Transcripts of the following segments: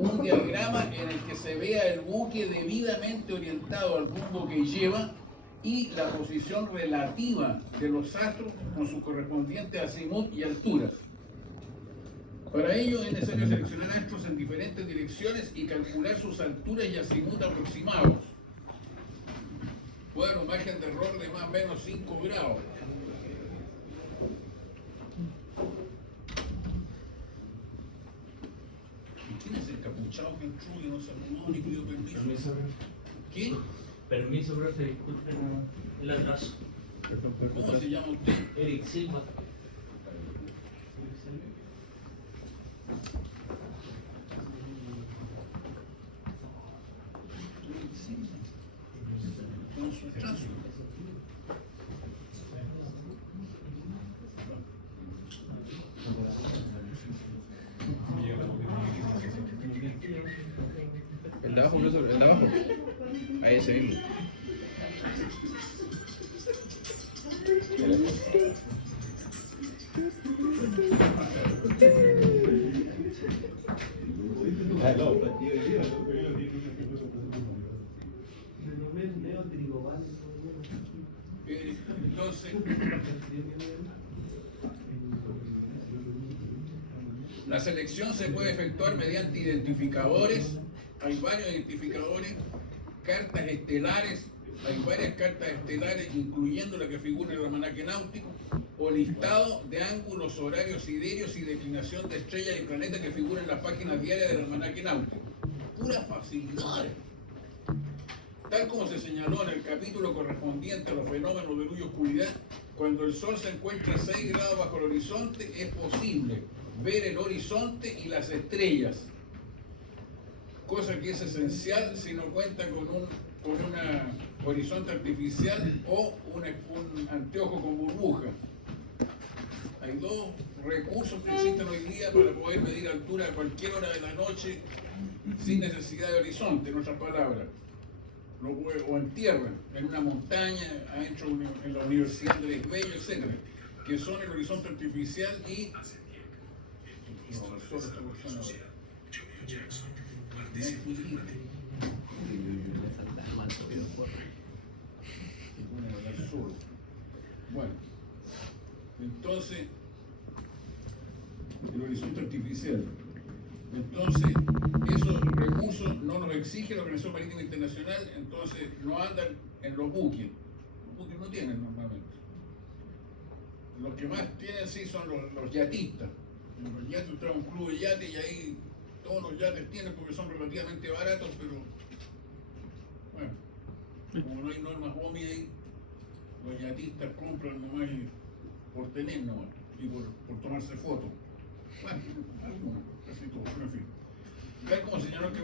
un diagrama en el que se vea el buque debidamente orientado al rumbo que lleva y la posición relativa de los astros con sus correspondientes azimut y alturas. Para ello es necesario seleccionar astros en diferentes direcciones y calcular sus alturas y azimut aproximados. Puede haber un margen de error de más o menos 5 grados. ¿Quién es el capuchado que entró y no saludó ni pidió permiso? Permiso, ¿Qué? Permiso, profe, disculpen el atraso. ¿Cómo se llama usted? Eric Silva. Con su trazo. El de abajo, profesor, el de abajo. Ahí ese mismo. Hello. Entonces, la selección se puede efectuar mediante identificadores. Hay varios identificadores, cartas estelares, hay varias cartas estelares, incluyendo la que figura en el almanaque náutico, o listado de ángulos, horarios, sidereos y declinación de estrellas y planetas que figuran en las páginas diarias del almanaque náutico. Puras facilidades. Tal como se señaló en el capítulo correspondiente a los fenómenos de luz y oscuridad, cuando el Sol se encuentra a 6 grados bajo el horizonte, es posible ver el horizonte y las estrellas, cosa que es esencial si no cuenta con un horizonte artificial o un anteojo con burbuja. Hay dos recursos que existen hoy día para poder medir altura a cualquier hora de la noche sin necesidad de horizonte, en otras palabras. O en tierra, en una montaña, adentro en la Universidad de Esbello, etc., que son el horizonte artificial y... No, el sol está buscando ahora. Bueno, entonces, el horizonte artificial. Entonces, esos recursos no los exige la Organización Marítima Internacional, entonces no andan en los buques. Los buques no tienen normalmente. Los que más tienen sí son los yatistas. En los yates trae un club de yates y ahí todos los yates tienen porque son relativamente baratos, pero bueno, como no hay normas OMI ahí, los yatistas compran nomás por tener nomás y por tomarse fotos. Bueno, algunos, casi todos, pero en fin. Tal como señaló que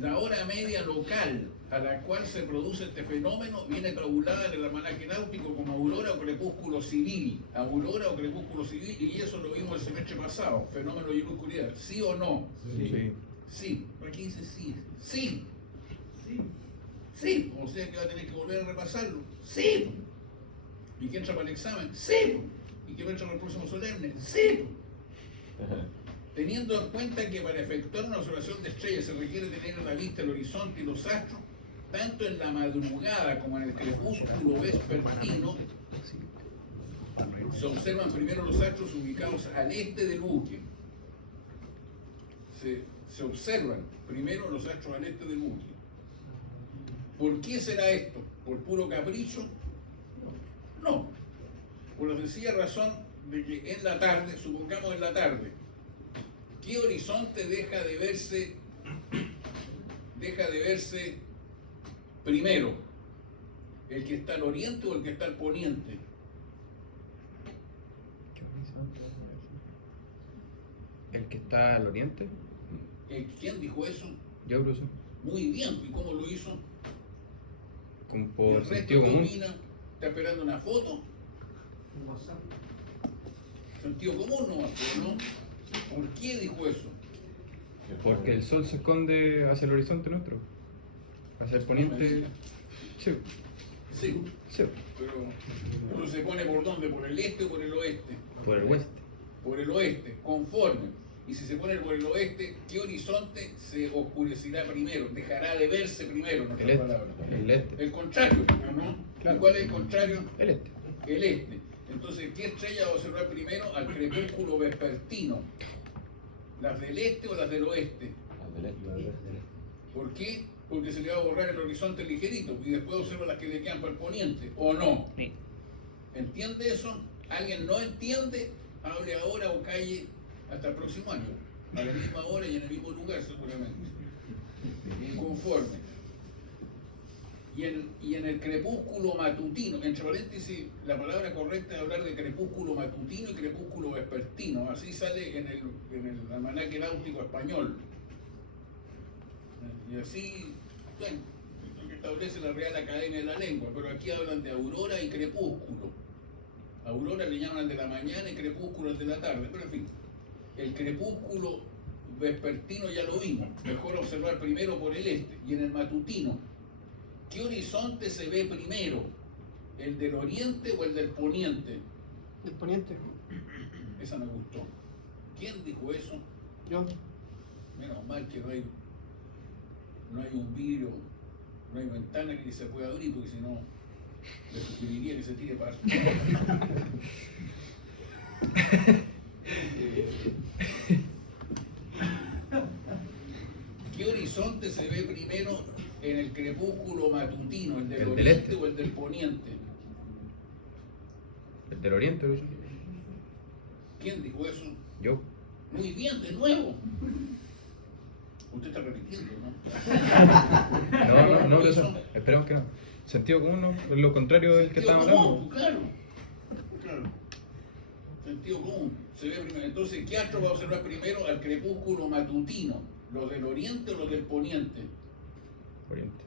la hora media local a la cual se produce este fenómeno viene tabulada en el almanaque náutico como aurora o crepúsculo civil. Aurora o crepúsculo civil, y eso lo vimos el semestre pasado, fenómeno de luz y oscuridad. ¿Sí o no? Sí. Sí. ¿Por qué dice sí? Sí. Sí. O sea que va a tener que volver a repasarlo. Sí. ¿Y que entra para el examen? Sí. ¿Y que entra para el próximo solemne? Sí. Teniendo en cuenta que para efectuar una observación de estrellas se requiere tener a la vista el horizonte y los astros, tanto en la madrugada como en el crepúsculo vespertino, se observan primero los astros ubicados al este del buque. Se observan primero los astros al este del buque. ¿Por qué será esto? ¿Por puro capricho? No. Por la sencilla razón de que en la tarde, supongamos en la tarde, ¿qué horizonte deja de verse primero? ¿El que está al oriente o el que está al poniente? ¿El que está al oriente? ¿Quién dijo eso? Yo, profesor. Muy bien, ¿y cómo lo hizo? Como ¿Y por el resto sentido que común. opina? ¿Está esperando una foto? Sentido común nomás, pero no. ¿Por qué dijo eso? Porque el sol se esconde hacia el horizonte nuestro. Hacia el poniente. Sí. Sí, Sí. pero uno se pone por dónde, por el este o por el oeste. Por el oeste. Por el oeste, conforme. Y si se pone por el oeste, ¿qué horizonte se oscurecerá primero? Dejará de verse primero, en otras palabras. El este. El contrario, ¿no? Claro. ¿Y cuál es el contrario? El este. El este. Entonces, ¿qué estrella va a observar primero? Al crepúsculo vespertino. ¿Las del este o las del oeste? ¿Por qué? Porque se le va a borrar el horizonte ligerito y después observa las que le quedan para el poniente, ¿o no? Sí. ¿Entiende eso? ¿Alguien no entiende? Hable ahora o calle hasta el próximo año. A la misma hora y en el mismo lugar, seguramente. Inconforme. Y en el crepúsculo matutino, entre paréntesis, la palabra correcta es hablar de crepúsculo matutino y crepúsculo vespertino. Así sale en el almanaque náutico español. Y así, bueno, es lo que establece la Real Academia de la Lengua, pero aquí hablan de aurora y crepúsculo. Aurora le llaman al de la mañana y crepúsculo al de la tarde, pero en fin, el crepúsculo vespertino ya lo vimos, mejor observar primero por el este, y en el matutino, ¿qué horizonte se ve primero? ¿El del oriente o el del poniente? Del poniente. Esa me gustó. ¿Quién dijo eso? Yo. Menos mal que no hay un vidrio, no hay ventana que se pueda abrir, porque si no, le sugeriría que se tire para su ¿Qué horizonte se ve primero en el crepúsculo matutino? ¿El del El del oriente este. o el del poniente? El del oriente, ¿no? ¿Quién dijo eso? Yo. Muy bien, de nuevo. Usted está repitiendo, ¿no? No, esperemos que no. Sentido común, ¿no? Es lo contrario del que Sentido estábamos común, hablando. claro. Sentido común. Se ve primero. Entonces, ¿qué astro va a observar primero? Al crepúsculo matutino. ¿Los del oriente o los del poniente? Oriente.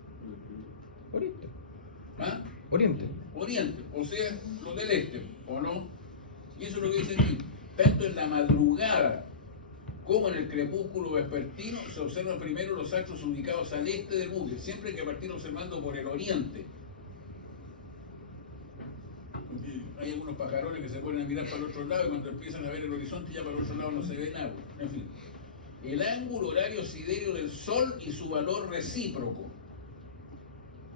Oriente. ¿Ah? Oriente. Oriente, o sea, los del este, ¿o no? Y eso es lo que dice aquí. Tanto en la madrugada como en el crepúsculo vespertino se observan primero los astros ubicados al este del buque. Siempre hay que partir observando por el oriente. Porque hay algunos pajarones que se ponen a mirar para el otro lado y cuando empiezan a ver el horizonte ya para el otro lado no se ve nada. En fin. El ángulo horario siderio del Sol y su valor recíproco.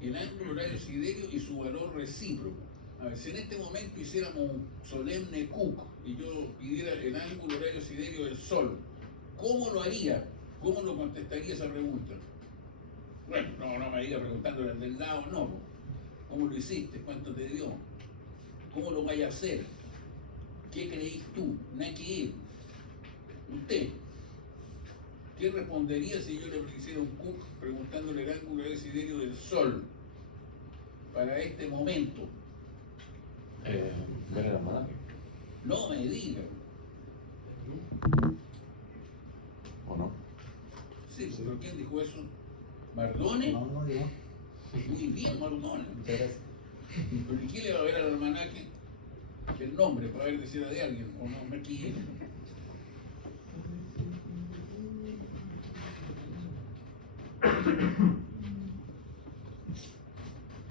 El ángulo horario siderio y su valor recíproco. A ver, si en este momento hiciéramos un solemne Cook y yo pidiera el ángulo horario siderio del Sol, ¿cómo lo haría? ¿Cómo lo contestaría esa pregunta? Bueno, no me diga preguntándole al del lado, no. ¿Cómo lo hiciste? ¿Cuánto te dio? ¿Cómo lo vaya a hacer? ¿Qué creís tú? Nada que ir. Usted. ¿Qué respondería si yo le hiciera un Cook preguntándole el ángulo horario siderio del Sol para este momento? Ver el almanaque. No me diga. ¿O no? Sí, pero ¿quién dijo eso? ¿Mardone? No, yo. Muy bien, Mardone. Muchas gracias. ¿Pero y quién le va a ver al almanaque? El nombre, para ver si era de alguien, o no, aquí.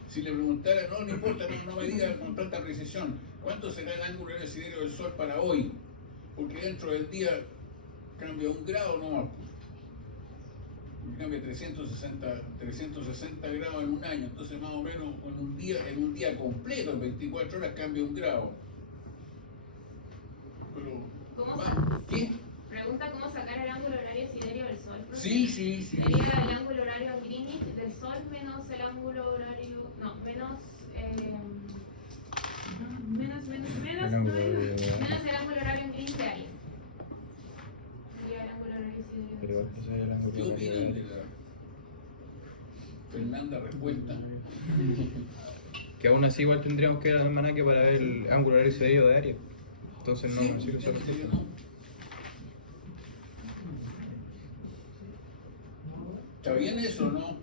Si le preguntara, no importa, no me diga con tanta precisión, ¿cuánto será el ángulo horario siderio del Sol para hoy? Porque dentro del día cambia 1 grado nomás. Cambia 360 grados en un año, entonces más o menos en un día completo, en 24 horas cambia 1 grado. Pero, ¿qué? Pregunta cómo sacar el ángulo horario siderio del Sol. ¿No? Sí. Sería el ángulo horario Greenwich del Sol menos el ángulo horario. No, menos el ángulo horario en Greenwich de Aries. Sería el ángulo horario siderio Pero del Sol. ese es el ángulo ¿Qué horario opinan de de- la Fernanda respuesta? Que aún así igual tendríamos que ir al almanaque para ver el ángulo horario siderio de Aries. Entonces no, Sí, así que eso fíjate que respuesta. no. ¿Está bien eso o no?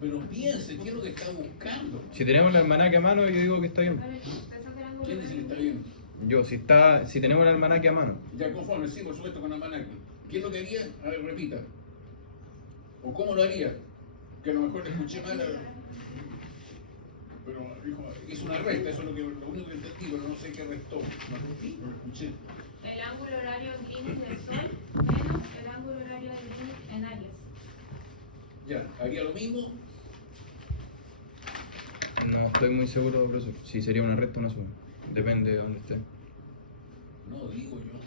Pero piense, ¿qué es lo que está buscando? Si tenemos el almanaque a mano, yo digo que está bien. A ver, ¿usted saca el ángulo ¿Quién dice que horario está bien? Yo, si tenemos el almanaque a mano, Ya conforme, sí, por supuesto, con almanaque. ¿Qué es lo que haría? A ver, repita. ¿O cómo lo haría? Que a lo mejor le escuché mal. pero dijo, hizo una resta, eso es lo único que entendí, pero no sé qué restó. No escuché. El ángulo horario Greenwich del Sol menos el ángulo horario de Greenwich en Aries. Ya, haría lo mismo. No estoy muy seguro, profesor. Si sería una recta o una suma. Depende de dónde esté. No, digo yo.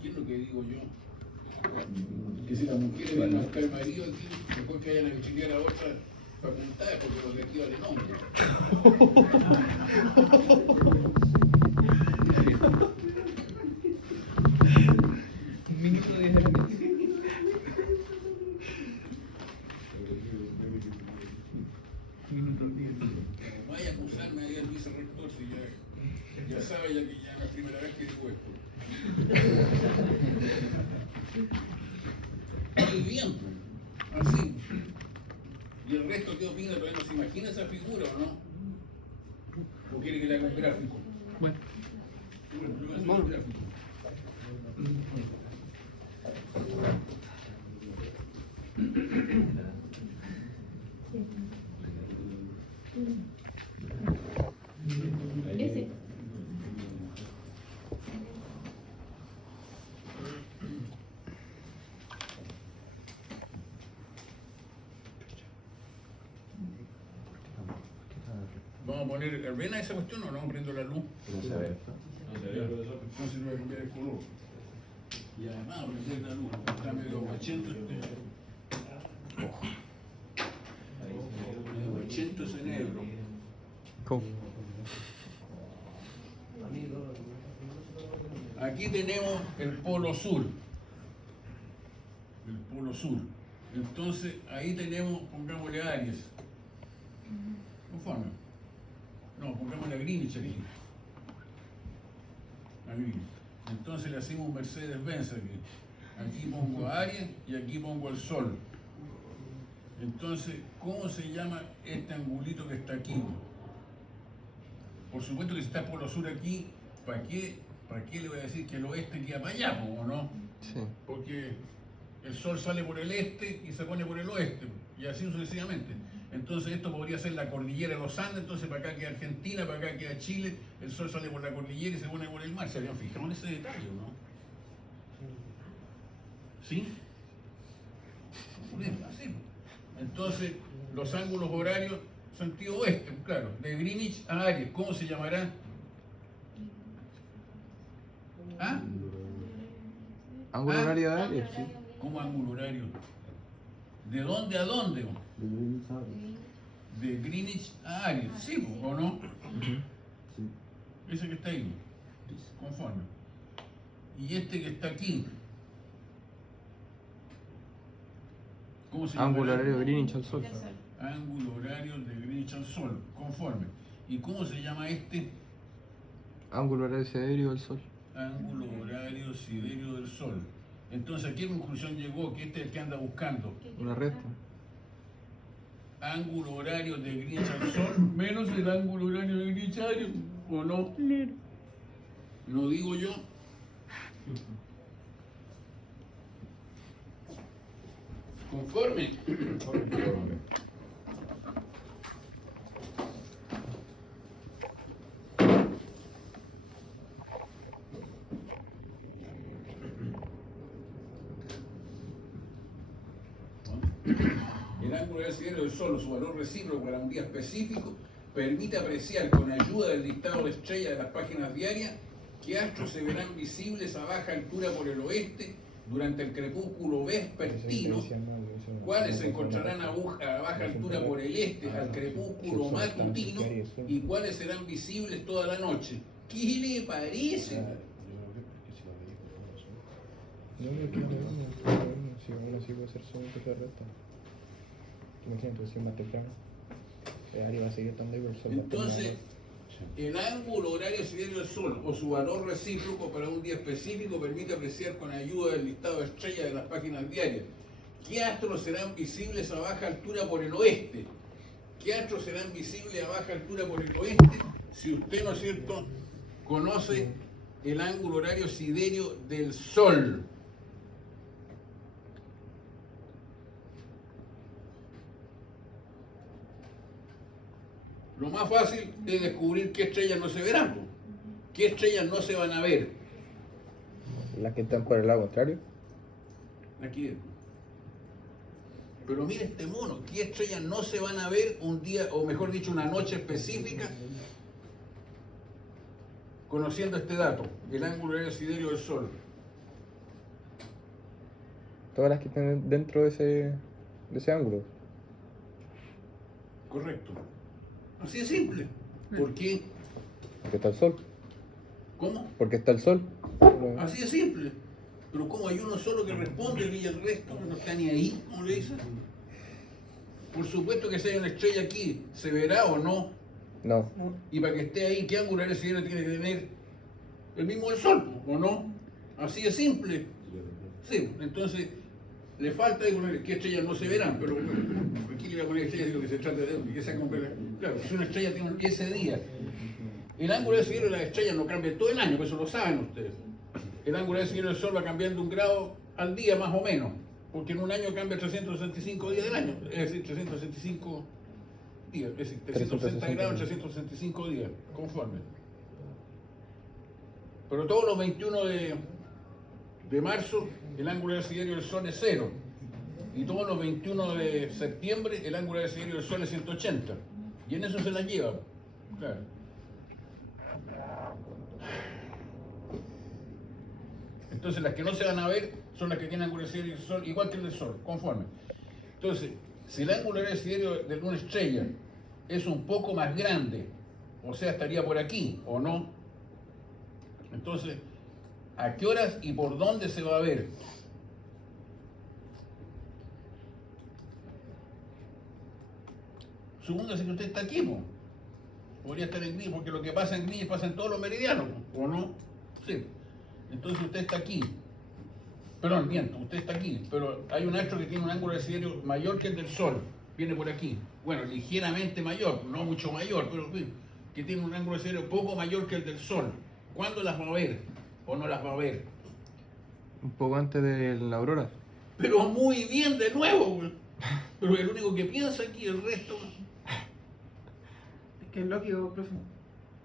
¿Qué es lo que digo yo? Que si las mujeres van a buscar marido aquí, después que vayan a chilear a otras facultades, porque los de aquí valen nombre. Un minuto de diferencia. No vaya a acusarme ahí al vicerrector si ya sabe ya que ya es la primera vez que digo esto. Muy bien, pues, así. ¿Y el resto qué opina? ¿Todavía no se imagina esa figura o no? ¿O quiere que le haga un gráfico? Bueno. Yo voy a hacer un gráfico. Ese. Vamos a poner, ¿ven a esa cuestión o no? Prendo la luz. No se ve. Ya, entonces voy a cambiar el color. Y además prender la luz, está medio guachento medio guachento ese negro. ¿Cómo? Aquí tenemos el polo sur. El polo sur. Entonces ahí tenemos, pongámosle Aries. Conforme. No, pongámosle a Greenwich aquí. A Greenwich. Entonces le hacemos un Mercedes-Benz aquí. Aquí pongo a Aries y aquí pongo el Sol. Entonces, ¿cómo se llama este angulito que está aquí? Por supuesto que si está el polo sur aquí, ¿para qué le voy a decir que el oeste queda para allá, o no? Sí. Porque el sol sale por el este y se pone por el oeste, y así sucesivamente. Entonces esto podría ser la cordillera de los Andes, entonces para acá queda Argentina, para acá queda Chile, el sol sale por la cordillera y se pone por el mar. ¿Se habían fijado en ese detalle o no? ¿Sí? Bien, así. Entonces, los ángulos horarios, sentido oeste, claro, de Greenwich a Aries, ¿cómo se llamará? ¿Ah? Ángulo horario de Aries, sí. ¿Cómo ángulo horario? ¿De dónde a dónde? De Greenwich a Aries, ¿sí o no? Ese que está ahí, conforme. Y este que está aquí, ¿cómo se llama? Ángulo horario de Greenwich al sol. Del Sol. Ángulo horario de Greenwich al Sol, conforme. ¿Y cómo se llama este? Ángulo horario siderio del sol. Ángulo horario siderio del Sol. Entonces, ¿a qué conclusión llegó? Que este es el que anda buscando. Una recta. Ángulo horario de Greenwich al Sol menos el ángulo horario de Greenwich a Aries, ¿o no? Lo digo yo. Conforme. El ángulo del cielo del Sol, su valor recíproco para un día específico, permite apreciar con ayuda del listado de estrellas de las páginas diarias qué astros se verán visibles a baja altura por el oeste durante el crepúsculo vespertino, cuáles se encontrarán a baja altura por el este al crepúsculo matutino y cuáles serán visibles toda la noche. ¿Qué le parece? No, no, que no le vamos, si uno sí puede ser solo que sea recta. Imagínate, si es más temprano. Aries va a seguir estando ahí por el sol. Entonces, el ángulo horario siderio del Sol o su valor recíproco para un día específico permite apreciar con ayuda del listado de estrellas de las páginas diarias qué astros serán visibles a baja altura por el oeste. ¿Qué astros serán visibles a baja altura por el oeste? Si usted, ¿no es cierto?, conoce el ángulo horario siderio del Sol. lo más fácil es descubrir qué estrellas no se verán, po. ¿Qué estrellas no se van a ver? Las que están por el lado contrario. Aquí. Pero mire este mono, ¿qué estrellas no se van a ver un día, o mejor dicho, una noche específica? Conociendo este dato, el ángulo horario siderio del Sol. Todas las que están dentro de ese ángulo. Correcto. Así de simple. ¿Por qué? Porque está el sol. ¿Cómo? Porque está el sol. Así de simple. Pero como hay uno solo que responde y el resto no está ni ahí, ¿cómo le dicen? Por supuesto que si hay una estrella aquí, ¿se verá o no? No. Y para que esté ahí, ¿qué ángulo horario siderio tiene que tener? El mismo del Sol, ¿o no? Así de simple. Sí, entonces le falta ahí qué estrellas no se verán, pero bueno, aquí le voy a poner estrellas de lo que se trata de que sea claro, si una estrella tiene ese día. El ángulo horario siderio de las estrellas no cambia todo el año, pues eso lo saben ustedes. El ángulo horario siderio del Sol va cambiando 1 grado al día más o menos, porque en un año cambia 365 días del año, es decir, 365 días, es decir, 360 grados en 365 días, conforme. Pero todos los 21 de marzo el ángulo horario siderio del Sol es 0. Y todos los 21 de septiembre el ángulo horario siderio del Sol es 180. Y en eso se las lleva. Claro. Entonces las que no se van a ver son las que tienen ángulo horario siderio del Sol igual que el del Sol, conforme. Entonces, si el ángulo horario siderio de una estrella es un poco más grande, o sea, estaría por aquí, ¿o no? Entonces, ¿a qué horas y por dónde se va a ver? Supóngase que usted está aquí, ¿no? Podría estar en Greenwich, porque lo que pasa en Greenwich pasa en todos los meridianos, ¿o no? Sí. Entonces usted está aquí. Perdón, miento, usted está aquí, pero hay un astro que tiene un ángulo de siderio mayor que el del Sol, viene por aquí. Bueno, ligeramente mayor, no mucho mayor, pero que tiene un ángulo de siderio poco mayor que el del Sol. ¿Cuándo las va a ver o no las va a ver? Un poco antes de la aurora. Pero muy bien, de nuevo, güey. Pero el único que piensa aquí, el resto... Es que es lógico, profe.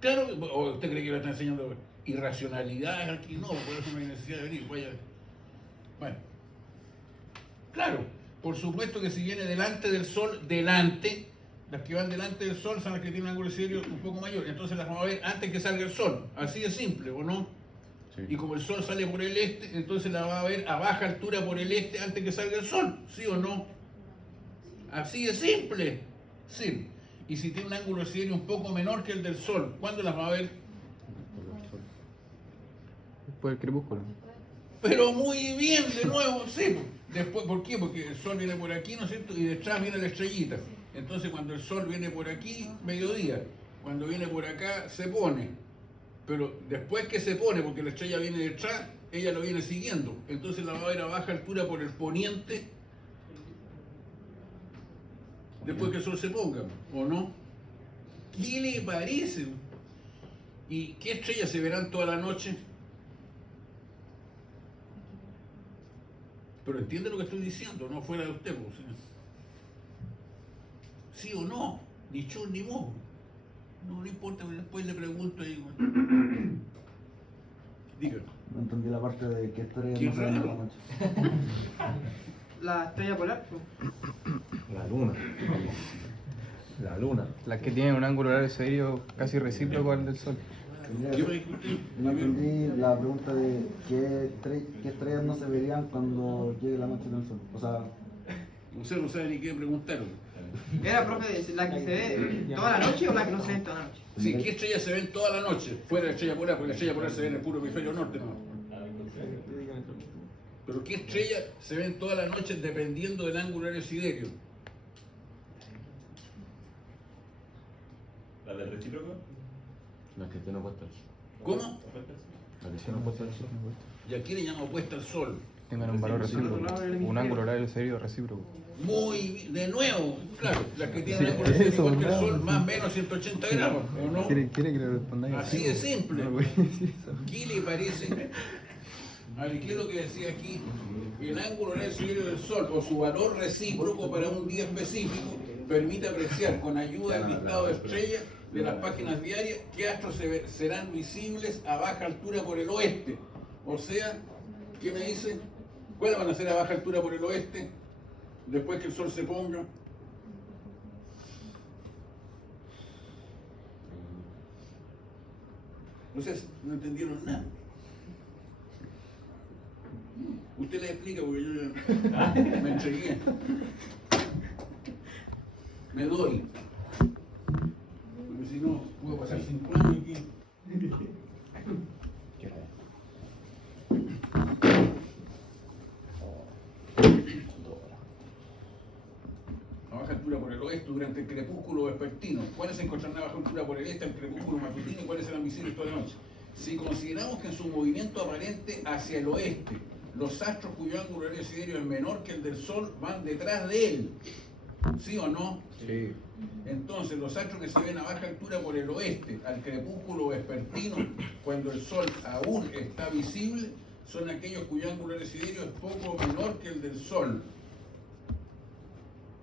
Claro, o usted cree que le está enseñando irracionalidades aquí, no, por eso no hay necesidad de venir, vaya. Bueno, claro, por supuesto que si viene delante del Sol, las que van delante del Sol son las que tienen un ángulo de siderio un poco mayor, entonces las vamos a ver antes que salga el Sol, así de simple, ¿o no? Sí. Y como el Sol sale por el este, entonces la va a ver a baja altura por el este antes que salga el Sol, ¿sí o no? Así de simple, sí. Y si tiene un ángulo de siderio un poco menor que el del Sol, ¿cuándo las va a ver? Después del crepúsculo. Pero muy bien, de nuevo, sí. Después, ¿por qué? Porque el Sol viene por aquí, ¿no es cierto? Y detrás viene la estrellita. Entonces cuando el Sol viene por aquí, mediodía. Cuando viene por acá, se pone. Pero después que se pone, porque la estrella viene detrás, ella lo viene siguiendo. Entonces la va a ver a baja altura por el poniente, después que el Sol se ponga, ¿o no? ¿Qué le parece? ¿Y qué estrellas se verán toda la noche? Pero entiende lo que estoy diciendo, no fuera de usted, pues. ¿Sí o no? Ni chun ni mo. No importa, después le pregunto ahí. Dígalo. No entendí la parte de qué estrella Qué no se ven por raro. la noche. La estrella polar, pues. La luna. La luna. Las que tienen un ángulo horario siderio casi recíproco al del Sol. ¿Qué va a discutir? No entendí la pregunta de qué estrellas no se verían cuando llegue la noche del sol. O sea, Usted no sabe ni qué preguntaron. Era, profe, la que se ve toda la noche o la que no se ve toda la noche. Sí, ¿qué estrellas se ven toda la noche? Fuera de la estrella polar, porque la estrella polar se ve en el puro hemisferio norte, ¿no? Pero ¿qué estrellas se ven toda la noche dependiendo del ángulo horario siderio? ¿La del recíproco? La que tiene opuesta al sol. ¿Cómo? La que tiene opuesta al sol. ¿Y a quién le llama opuesta al Sol? Tengan un valor recíproco. Un ángulo horario siderio recíproco. Muy bien, de nuevo, claro, las que tienen ángulo horario siderio igual que el Sol, más o menos 180 grados, ¿o no? ¿Quiere que le respondáis? Así de simple. No, voy a decir eso. ¿Qué le parece? A ver, ¿qué es lo que decía aquí? El ángulo horario siderio del Sol, o su valor recíproco para un día específico, permite apreciar con ayuda del listado de estrellas de las páginas diarias qué astros serán visibles a baja altura por el oeste. O sea, ¿qué me dice? ¿Cuáles van a ser a baja altura por el oeste después que el sol se ponga? Ustedes no entendieron nada. Usted le explica porque yo ya me entregué. Me doy. Porque si no, puedo pasar 5 años aquí. ¿Qué hora es? A baja altura por el oeste durante el crepúsculo vespertino. ¿Cuáles se encontrarán a baja altura por el este, el crepúsculo matutino y cuáles serán visibles toda la noche? Si consideramos que en su movimiento aparente hacia el oeste, los astros cuyo ángulo horario siderio es menor que el del Sol van detrás de él, ¿sí o no? Sí. Entonces, los astros que se ven a baja altura por el oeste, al crepúsculo vespertino, cuando el Sol aún está visible, son aquellos cuyo ángulo horario siderio es poco menor que el del Sol.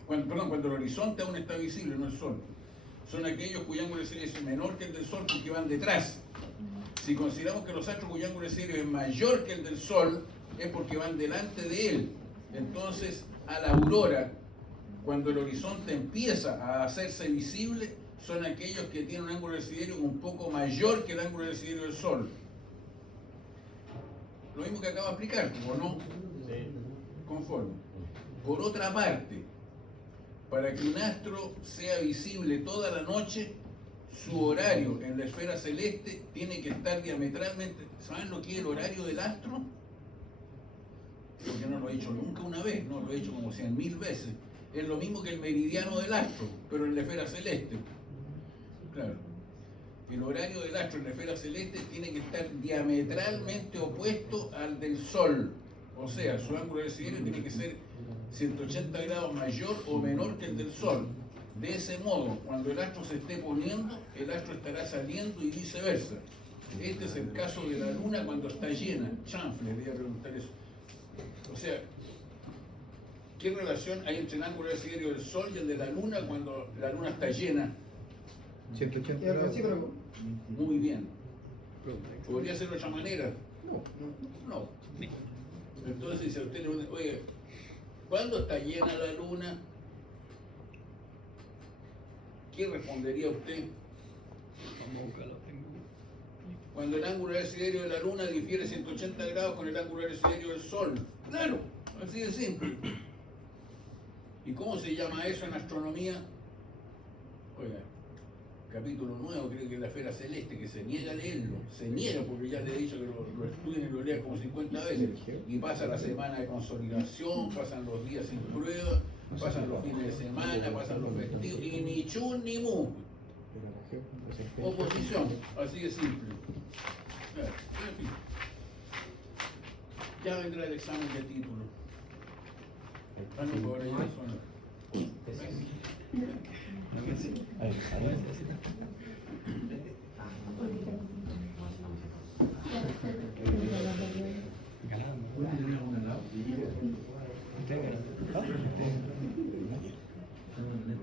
Cuando el horizonte aún está visible, no el Sol. Son aquellos cuyo ángulo horario siderio es menor que el del Sol porque van detrás. Si consideramos que los astros cuyo ángulo horario siderio es mayor que el del Sol, es porque van delante de él. Entonces, a la aurora, cuando el horizonte empieza a hacerse visible, son aquellos que tienen un ángulo de siderio un poco mayor que el ángulo de siderio del Sol. Lo mismo que acabo de explicar, ¿o no? Conforme. Por otra parte, para que un astro sea visible toda la noche, su horario en la esfera celeste tiene que estar diametralmente... ¿Saben lo que es el horario del astro? Porque no lo he hecho nunca una vez, no lo he hecho como 100.000 veces. Es lo mismo que el meridiano del astro, pero en la esfera celeste. Claro. El horario del astro en la esfera celeste tiene que estar diametralmente opuesto al del Sol. O sea, su ángulo de siderio tiene que ser 180 grados mayor o menor que el del Sol. De ese modo, cuando el astro se esté poniendo, el astro estará saliendo y viceversa. Este es el caso de la luna cuando está llena. Chanfle, le voy a preguntar eso. O sea, ¿qué relación hay entre el ángulo de siderio del Sol y el de la luna cuando la luna está llena? 180 Y el grados. recíproco. Muy bien. ¿Podría ser de otra manera? No. Entonces, si a usted le pregunta, oye, ¿cuándo está llena la luna? ¿Qué respondería usted? Cuando el ángulo de siderio de la luna difiere 180 grados con el ángulo de siderio del Sol. Claro, así de simple. ¿Y cómo se llama eso en astronomía? Oiga, capítulo nuevo, creo que es la esfera celeste, que se niega a leerlo. Se niega porque ya le he dicho que lo estudien y lo lean como 50 veces. Y pasa la semana de consolidación, pasan los días sin prueba, pasan los fines de semana, pasan los festivos, y ni chun ni mu. Oposición, así de simple. En fin. Ya vendrá el examen de título. Ah, no, ahora ya son.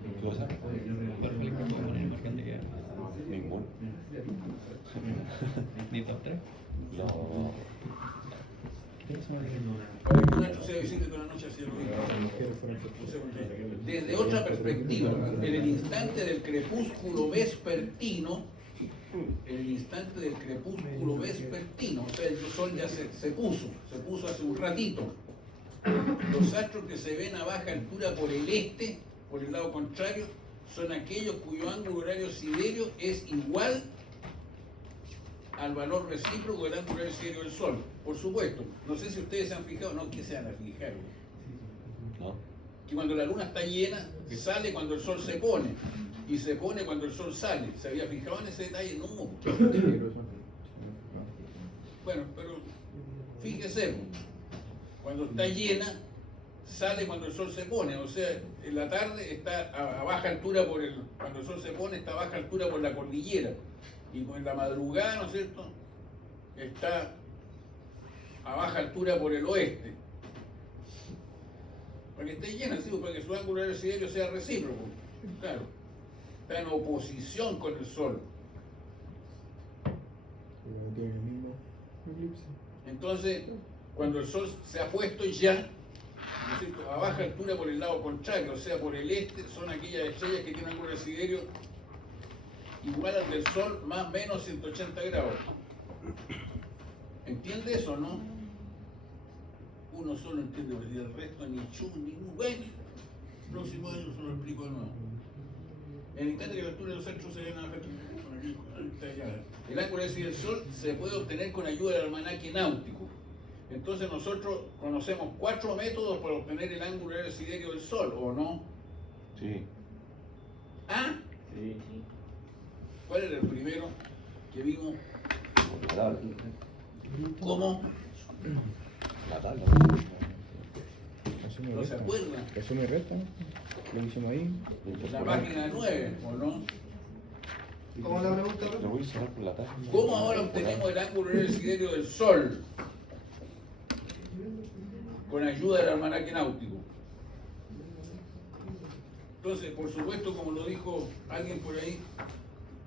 ¿Qué cosa? Ninguno. ¿Ni top 3? No. Para que un astro sea visible toda la noche hacia el oriente. Desde otra perspectiva, en el instante del crepúsculo vespertino, o sea, el sol ya se puso hace un ratito. Los astros que se ven a baja altura por el este, por el lado contrario, son aquellos cuyo ángulo horario siderio es igual al valor recíproco del ángulo horario siderio del Sol. Por supuesto, no sé si ustedes se han fijado, no que se han fijado, No. que cuando la luna está llena, sale cuando el sol se pone, y se pone cuando el sol sale. ¿Se había fijado en ese detalle? No. Bueno, pero fíjese, cuando está llena, sale cuando el sol se pone, o sea, en la tarde está a baja altura cuando el sol se pone está a baja altura por la cordillera, y en la madrugada, ¿no es cierto?, está a baja altura por el oeste. Para que esté llena, ¿sí? Para que su ángulo horario siderio sea recíproco. Claro, está en oposición con el Sol. Igual tiene el mismo eclipse. Entonces, cuando el Sol se ha puesto ya, ¿no es cierto?, a baja altura por el lado contrario, o sea, por el este, son aquellas estrellas que tienen algún residerio igual al del Sol, más o menos 180 grados. ¿Entiende eso o no? Uno solo entiende, y el resto ni chu, ni bueno. Próximo año se lo explico de nuevo. En instante que la altura de los astros se llama el ángulo del Sol se puede obtener con ayuda del almanaque náutico. Entonces nosotros conocemos 4 métodos para obtener el ángulo horario siderio del Sol, ¿o no? Sí. ¿Ah? Sí. ¿Cuál era el primero que vimos? La tabla. ¿Cómo? La tabla. Asume ¿No se recta. acuerdan? Que asume recta, ¿no? Lo que hicimos ahí. La página 9, ¿o no? ¿Cómo la pregunta? Lo voy a cerrar por la tabla. ¿Cómo ahora obtenemos el ángulo horario siderio del Sol? Con ayuda del almanaque náutico. Entonces, por supuesto, como lo dijo alguien por ahí,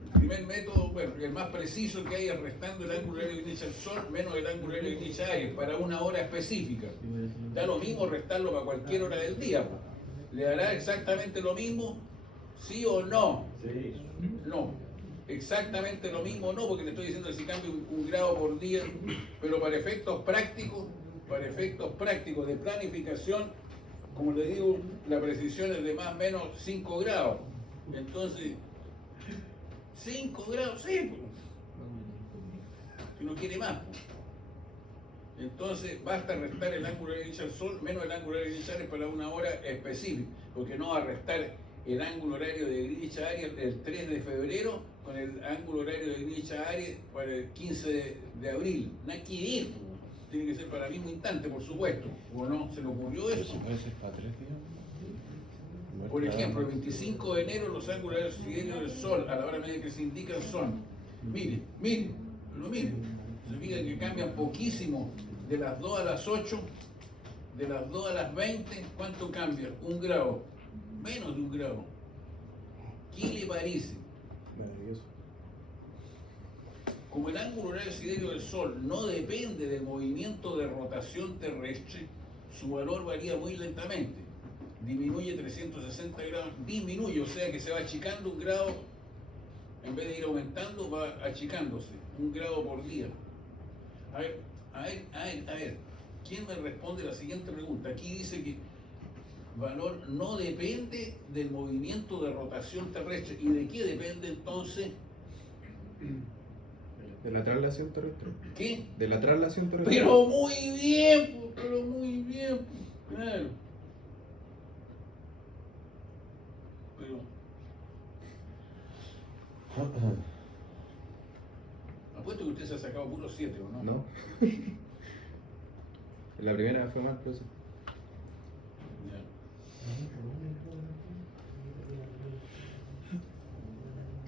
el primer método, bueno, el más preciso que hay es restando el ángulo horario que inicia el Sol menos el ángulo horario que inicia Aries para una hora específica. Da lo mismo restarlo para cualquier hora del día. Pues. ¿Le dará exactamente lo mismo? ¿Sí o no? Sí. No. Exactamente lo mismo no, porque le estoy diciendo que si cambia un grado por día, pero para efectos prácticos de planificación, como le digo, la precisión es de más o menos 5 grados. Entonces, 5 grados, sí, pues. Si no quiere más, pues. Entonces, basta restar el ángulo de inicio al Sol menos el ángulo horario de Greenwich Aries para una hora específica, porque no va a restar el ángulo horario de Greenwich Aries el 3 de febrero con el ángulo horario de Greenwich Aries para el 15 de abril. Nada que ver, pues. Tiene que ser para el mismo instante, por supuesto. ¿O no? ¿Se le ocurrió eso? Puede ser para 3 días. Por ejemplo, el 25 de enero los ángulos horarios siderios del Sol a la hora media que se indican son, mire, significa que cambian poquísimo de las 2 a las 8, de las 2 a las 20, ¿cuánto cambia? 1 grado, menos de 1 grado. ¿Qué le parece? Maravilloso. Como el ángulo horario siderio del Sol no depende del movimiento de rotación terrestre, su valor varía muy lentamente. Disminuye 360 grados, disminuye, o sea que se va achicando 1 grado, en vez de ir aumentando, va achicándose 1 grado por día. A ver, ¿quién me responde la siguiente pregunta? Aquí dice que valor no depende del movimiento de rotación terrestre. ¿Y de qué depende entonces? De la traslación terrestre. ¿Qué? De la traslación terrestre. Pero muy bien, claro. Pero apuesto que usted se ha sacado puro 7, ¿o no? No. La primera fue mal, pero sí. Ya.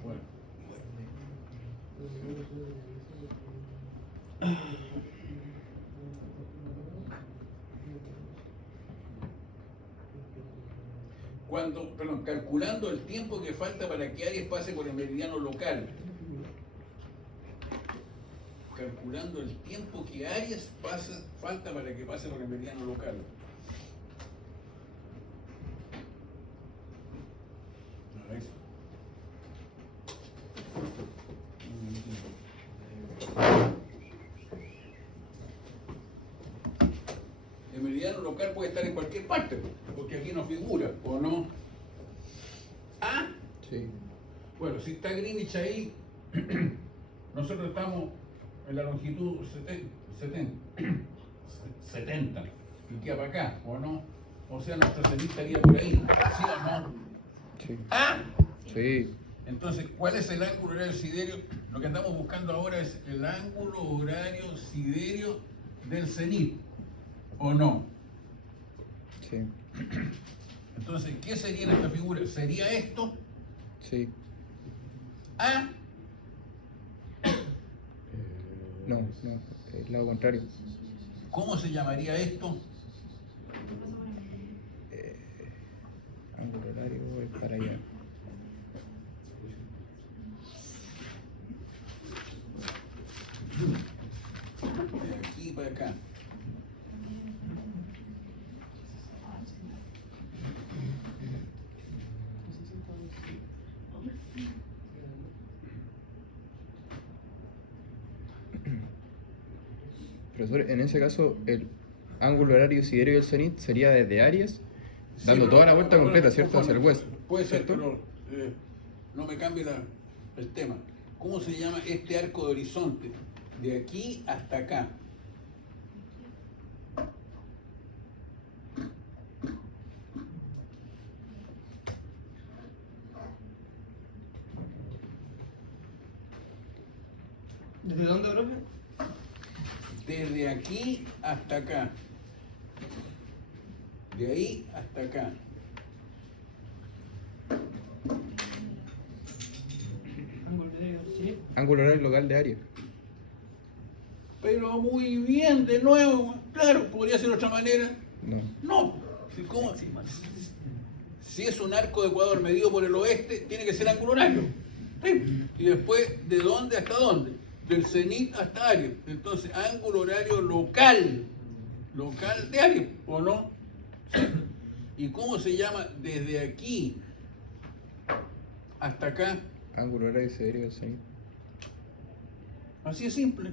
Bueno. Calculando el tiempo que falta para que Aries pase por el meridiano local. Calculando el tiempo que Aries falta para que pase por el meridiano local. A ver. El meridiano local puede estar en cualquier parte, porque aquí no figura, ¿o no? ¿Ah? Sí. Bueno, si está Greenwich ahí, nosotros estamos en la longitud 70, y queda para acá, ¿o no? O sea, nuestra cenit estaría por ahí, ¿sí o no? Sí. ¿Ah? Sí. Entonces, ¿cuál es el ángulo horario siderio? Lo que andamos buscando ahora es el ángulo horario siderio del cenit, ¿o no? Sí. Entonces, ¿qué sería en esta figura? ¿Sería esto? Sí. ¿Ah? No, el lado contrario. ¿Cómo se llamaría esto? Ángulo horario es para allá. Profesor, en ese caso, el ángulo horario siderio del cenit sería desde Aries, dando toda la vuelta completa, ¿cierto? Hacia el hueso. Puede ser, ¿cierto? pero no me cambie el tema. ¿Cómo se llama este arco de horizonte? De aquí hasta acá. ¿Desde dónde, profe? Desde aquí hasta acá. De ahí hasta acá. Ángulo de sí. Ángulo horario local de Aries. Pero muy bien, de nuevo. Claro, podría ser de otra manera. No. No. ¿Cómo? Si es un arco de Ecuador medido por el oeste, tiene que ser ángulo horario. Sí. Y después, ¿de dónde hasta dónde? Del cenit hasta Aries. Entonces, ángulo horario local. Local de Aries, ¿o no? Sí. ¿Y cómo se llama desde aquí hasta acá? Ángulo horario siderio del cenit. Así es simple.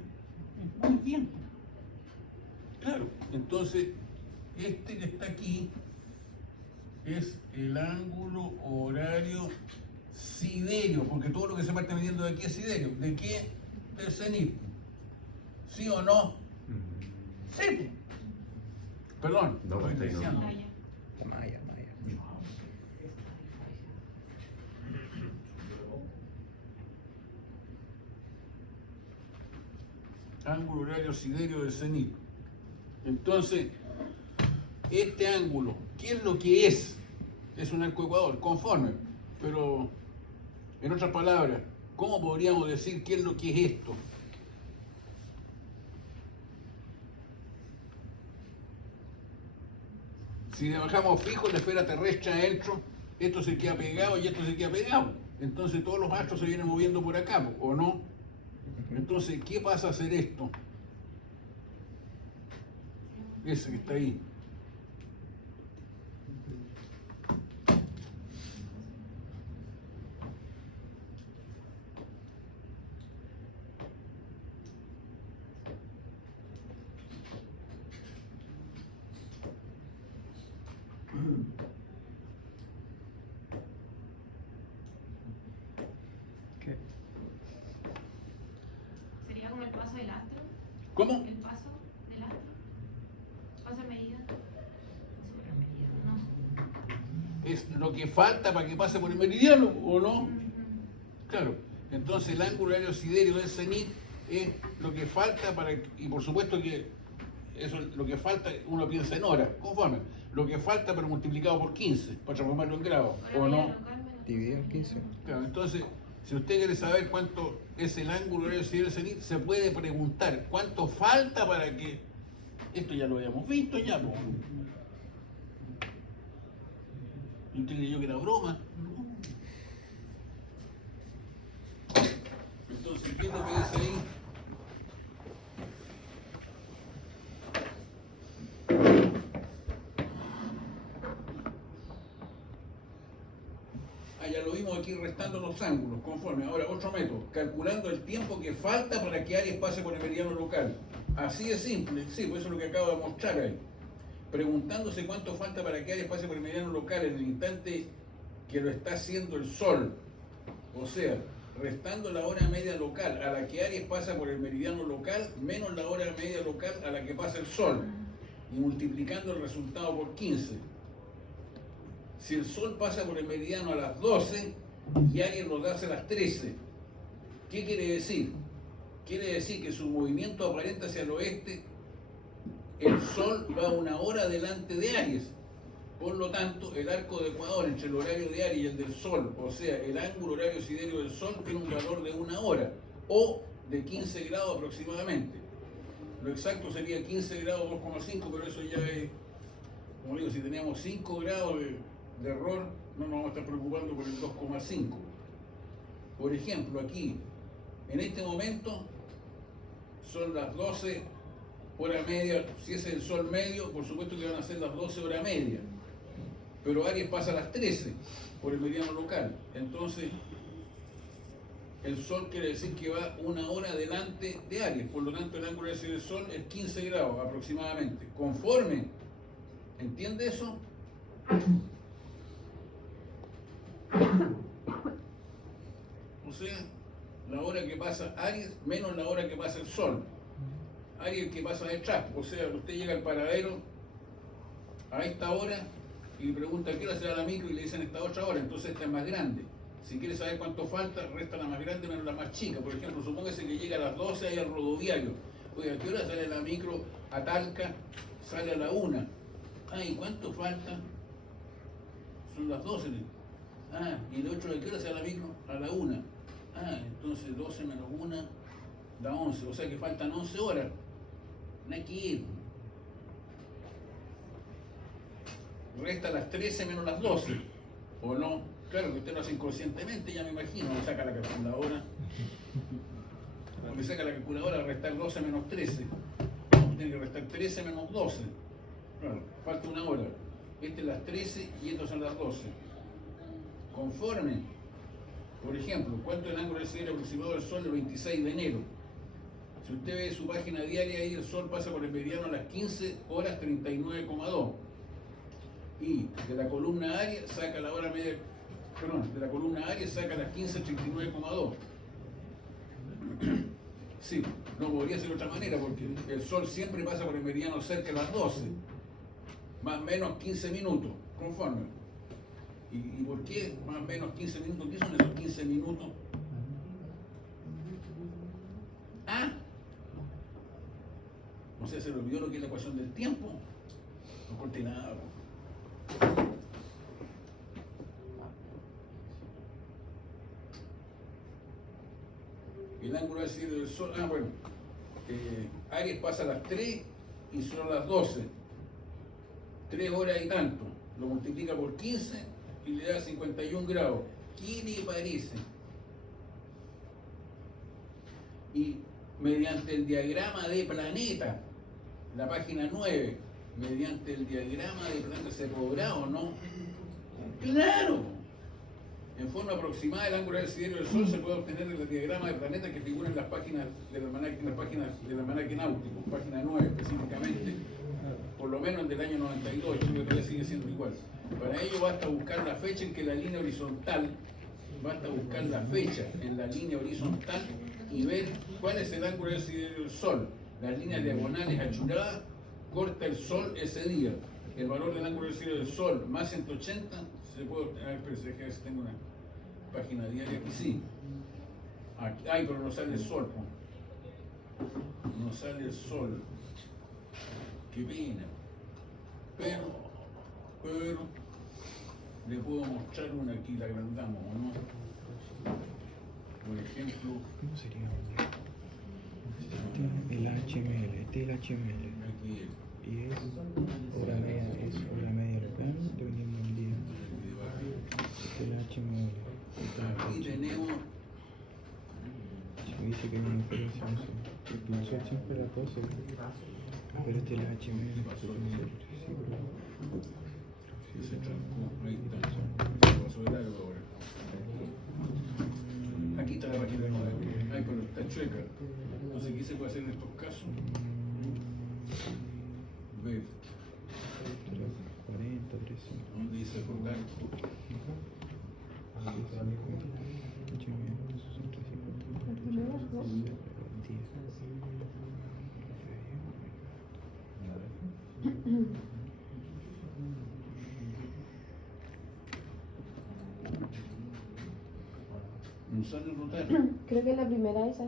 Muy bien. Claro. Entonces, este que está aquí es el ángulo horario siderio, porque todo lo que se parte midiendo de aquí es siderio. ¿De qué? Del cenit. ¿Sí o no? Sí. Perdón. No, estoy está ahí, no. diciendo. Ah, ya. La malla. Ángulo horario siderio del cenit. Entonces, este ángulo, ¿qué es lo que es? Es un arco ecuador, conforme. Pero, en otras palabras, ¿cómo podríamos decir qué es lo que es esto? Si trabajamos fijo en la esfera terrestre adentro, esto se queda pegado y esto se queda pegado. Entonces todos los astros se vienen moviendo por acá, ¿o no? Entonces, ¿qué pasa a hacer esto? Ese que está ahí. ¿Qué? Sería como el paso del astro. ¿Cómo? El paso del astro. Paso de medida. Paso de medida, no. Es lo que falta para que pase por el meridiano, ¿o no? Ujú. Claro. Entonces el ángulo horario siderio del cenit es lo que falta para, y por supuesto que eso lo que falta, uno piensa en horas, conforme, lo que falta pero multiplicado por 15, para transformarlo en grados, ¿o Ahora no? medida local menos Dividido en 15. Claro, entonces, si usted quiere saber cuánto es el ángulo horario siderio del cenit, se puede preguntar cuánto falta para que, esto ya lo habíamos visto ya, po. ¿Y usted creyó que era broma? No. Entonces, ¿qué es lo que dice ahí? Ah, ya lo vimos aquí restando los ángulos, conforme. Ahora, otro método, calculando el tiempo que falta para que Aries pase por el meridiano local. Así de simple, sí, pues eso es lo que acabo de mostrar ahí. Preguntándose cuánto falta para que Aries pase por el meridiano local en el instante que lo está haciendo el Sol. O sea, restando la hora media local a la que Aries pasa por el meridiano local, menos la hora media local a la que pasa el Sol, y multiplicando el resultado por 15. Si el Sol pasa por el meridiano a las 12 y Aries lo hace a las 13, ¿qué quiere decir? Quiere decir que su movimiento aparente hacia el oeste, el Sol va una hora delante de Aries. Por lo tanto, el arco de Ecuador entre el horario de Aries y el del Sol, o sea, el ángulo horario siderio del Sol, tiene un valor de 1 hora o de 15 grados aproximadamente. Lo exacto sería 15 grados 2,5, pero eso ya es, como digo, si teníamos 5 grados de error, no nos vamos a estar preocupando por el 2,5. Por ejemplo, aquí, en este momento, son las 12 hora media. Si es el Sol medio, por supuesto que van a ser las 12 hora media. Pero Aries pasa a las 13 por el meridiano local. Entonces, el Sol quiere decir que va una hora delante de Aries, por lo tanto el ángulo de ese del Sol es 15 grados aproximadamente. Conforme, ¿entiende eso? O sea, la hora que pasa Aries menos la hora que pasa el Sol. Aries el que pasa detrás, o sea, usted llega al paradero a esta hora y le pregunta qué hora será la micro y le dicen esta otra hora, entonces esta es más grande. Si quiere saber cuánto falta, resta la más grande menos la más chica. Por ejemplo, supóngase que llega a las 12 ahí al rodoviario. Oiga, ¿a qué hora sale la micro a Talca? Sale a la 1. Ah, ¿y cuánto falta? Son las 12. Ah, ¿y el otro de qué hora sale la micro? A la 1. Ah, entonces 12 menos 1 da 11. O sea que faltan 11 horas. No hay que ir. Resta las 13 menos las 12. ¿O no? Claro que usted lo hace inconscientemente, ya me imagino. Le saca la calculadora. Cuando le saca la calculadora, restar 12 menos 13. Tiene que restar 13 menos 12. Claro, falta una hora. Esta es las 13 y estas son las 12. Conforme. Por ejemplo, ¿cuánto es el ángulo del cielo aproximado del Sol el 26 de enero? Si usted ve su página diaria, ahí el Sol pasa por el meridiano a las 15 horas 39,2. Y de la columna Aries saca la hora media, perdón, de la columna Aries saca las 15:39,2. Sí, no podría ser de otra manera porque el Sol siempre pasa por el meridiano cerca de las 12, más o menos 15 minutos, conforme. ¿Y por qué más o menos 15 minutos? ¿Qué son esos 15 minutos? ¿Ah? O sea, se le olvidó lo que es la ecuación del tiempo. No corte nada. El ángulo del cielo del Sol, bueno, Aries pasa a las 3 y son las 12, 3 horas y tanto, lo multiplica por 15 y le da 51 grados. ¿Qué le parece? Y mediante el diagrama de planeta, la página 9, mediante el diagrama de planeta, ¿se podrá o no? ¡Claro! En forma aproximada el ángulo del cielo del Sol se puede obtener en el diagrama de planeta que figura en las páginas del almanaque náutico, página 9 específicamente, por lo menos del año 92, yo creo que todavía sigue siendo igual. Para ello basta buscar la fecha en que la línea horizontal, en la línea horizontal y ver cuál es el ángulo del cielo del Sol. Las líneas diagonales achuradas corta el Sol ese día. El valor del ángulo del cielo del Sol más 180 se puede obtener. Pero si tengo una página diaria aquí, sí. Aquí, ay, pero no sale el Sol. No sale el Sol. Qué pena. Pero le puedo mostrar una aquí, la agrandamos, ¿o no? Por ejemplo, ¿Cómo sería? El HML, este es el HML. aquí Y es hora media local, dependiendo del día. Este es el HML. aquí tenemos. Me dice que hay una diferencia, no sé. El sol siempre la cosa, pero este es el HML. Ese tronco, ahí está. Se pasó de largo ahora. Aquí está la página nueva. Ay, pero está chueca. Entonces, ¿qué se puede hacer en estos casos? Ver. 40, 300. ¿Dónde dice rodar? No sale rotar. Creo que es la primera esa.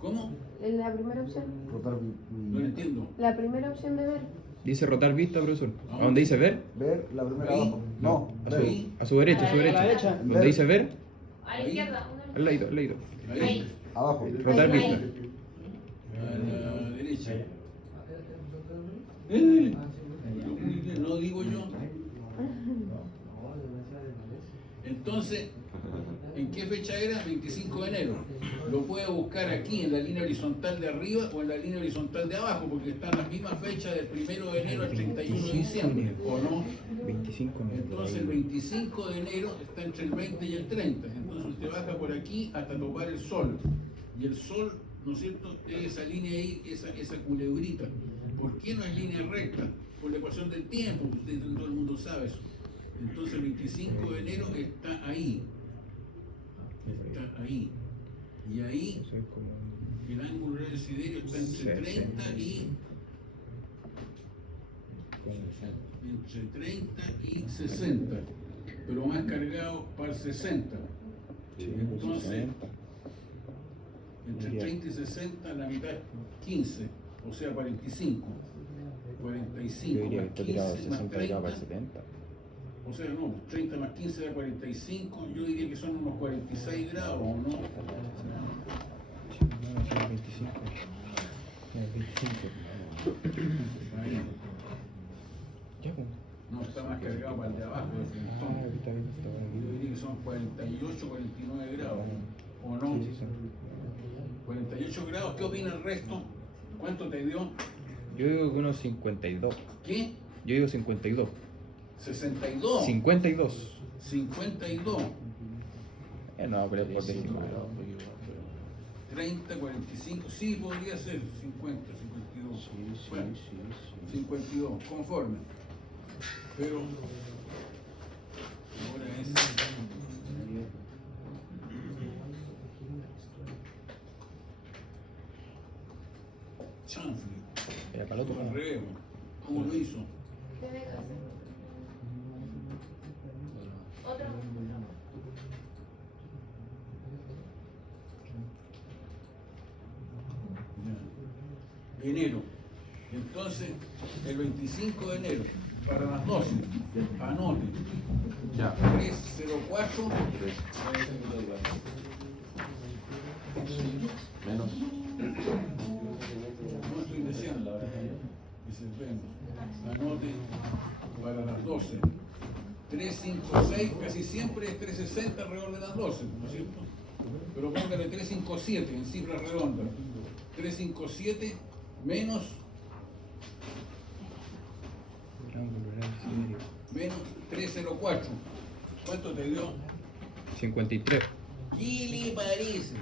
¿Cómo? Es la primera opción. Rotar No lo entiendo. La primera opción de ver. Dice rotar vista, profesor. ¿A dónde dice ver? ver la primera Ahí. abajo. No, A ver. su derecha, a su A la derecha. derecha. ¿Dónde dice ver? A la izquierda, Al ladito, al ladito. Ahí. Abajo. Rotar Ahí, vista. A la derecha. No digo yo. Entonces, ¿en qué fecha era? 25 25 de enero. Lo puede buscar aquí en la línea horizontal de arriba o en la línea horizontal de abajo, porque están las mismas fechas del 1 de enero al 31 de diciembre, ¿o no? 25 de enero. Entonces el 25 de enero está entre el 20 y el 30. Entonces usted baja por aquí hasta topar el sol. Y el sol, ¿no es cierto?, es esa línea ahí, esa culebrita. ¿Por qué no es línea recta? Por la ecuación del tiempo, usted, todo el mundo sabe eso. Entonces el 25 de enero está ahí. Está ahí. Y ahí Eso es como el ángulo del siderio está entre 30 y 60, pero más cargado para el 60. Entonces, 60. entre 30 y 60, la mitad es 15, o sea 45. 45 Yo diría que más está tirado de 15 más 60 y va para 30. el 70. O sea, no, 30 más 15 da 45, yo diría que son unos 46 grados, ¿o no? Sí, no, es el 25. El 25. Ahí. Ya, pues. No, está más cargado para el de abajo, del Ah, frentón. ahorita bien, está Yo bien. diría que son 48, 49 grados, ¿o no? Sí, sí, sí. 48 grados, ¿qué opina el resto? ¿Cuánto te dio? Yo digo que unos 52. ¿Qué? Yo digo 52. 62. 52. 52. No, pero es por decimal. 30, 45, sí, podría ser 50, 52. Bueno, 52, conforme. Pero ahora es chanfle. Era para el otro. Al revés, ¿cómo lo hizo? Debe de hacer. Otro. Ya. Enero. Entonces, el 25 de enero, para las 12, anote. Ya. 304 Menos. no estoy diciendo, dice anote para las 12. 356 casi siempre es 360 alrededor de las 12, ¿no es cierto? Pero póngale 357 en cifras redondas. 357 menos El ángulo era el siderio. menos 304. ¿Cuánto te dio? 53. ¿Qué le parece?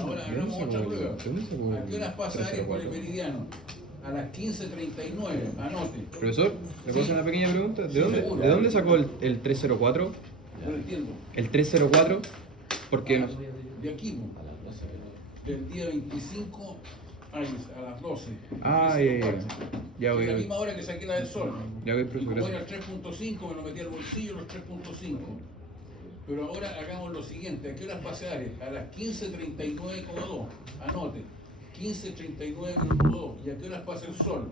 Ahora hagamos otra prueba. ¿A qué horas pasa Aries por el meridiano? A las 15:39. Anote. Profesor, ¿le puedo hacer una pequeña pregunta? Sí, seguro. ¿De dónde sacó el 304? No lo entiendo. El 304, porque no. De aquí, ¿no? Del día 25 Aries, a las 12. Ah, ya voy. Es la misma hora que saqué la del sol. Ya voy, Y profesor, como era gracias. 3.5, me lo metí al bolsillo los 3.5. Pero ahora hagamos lo siguiente. ¿A qué horas pasa Aries? A las 15:39,2. Anote. 15:39,2. ¿Y a qué horas pasa el sol?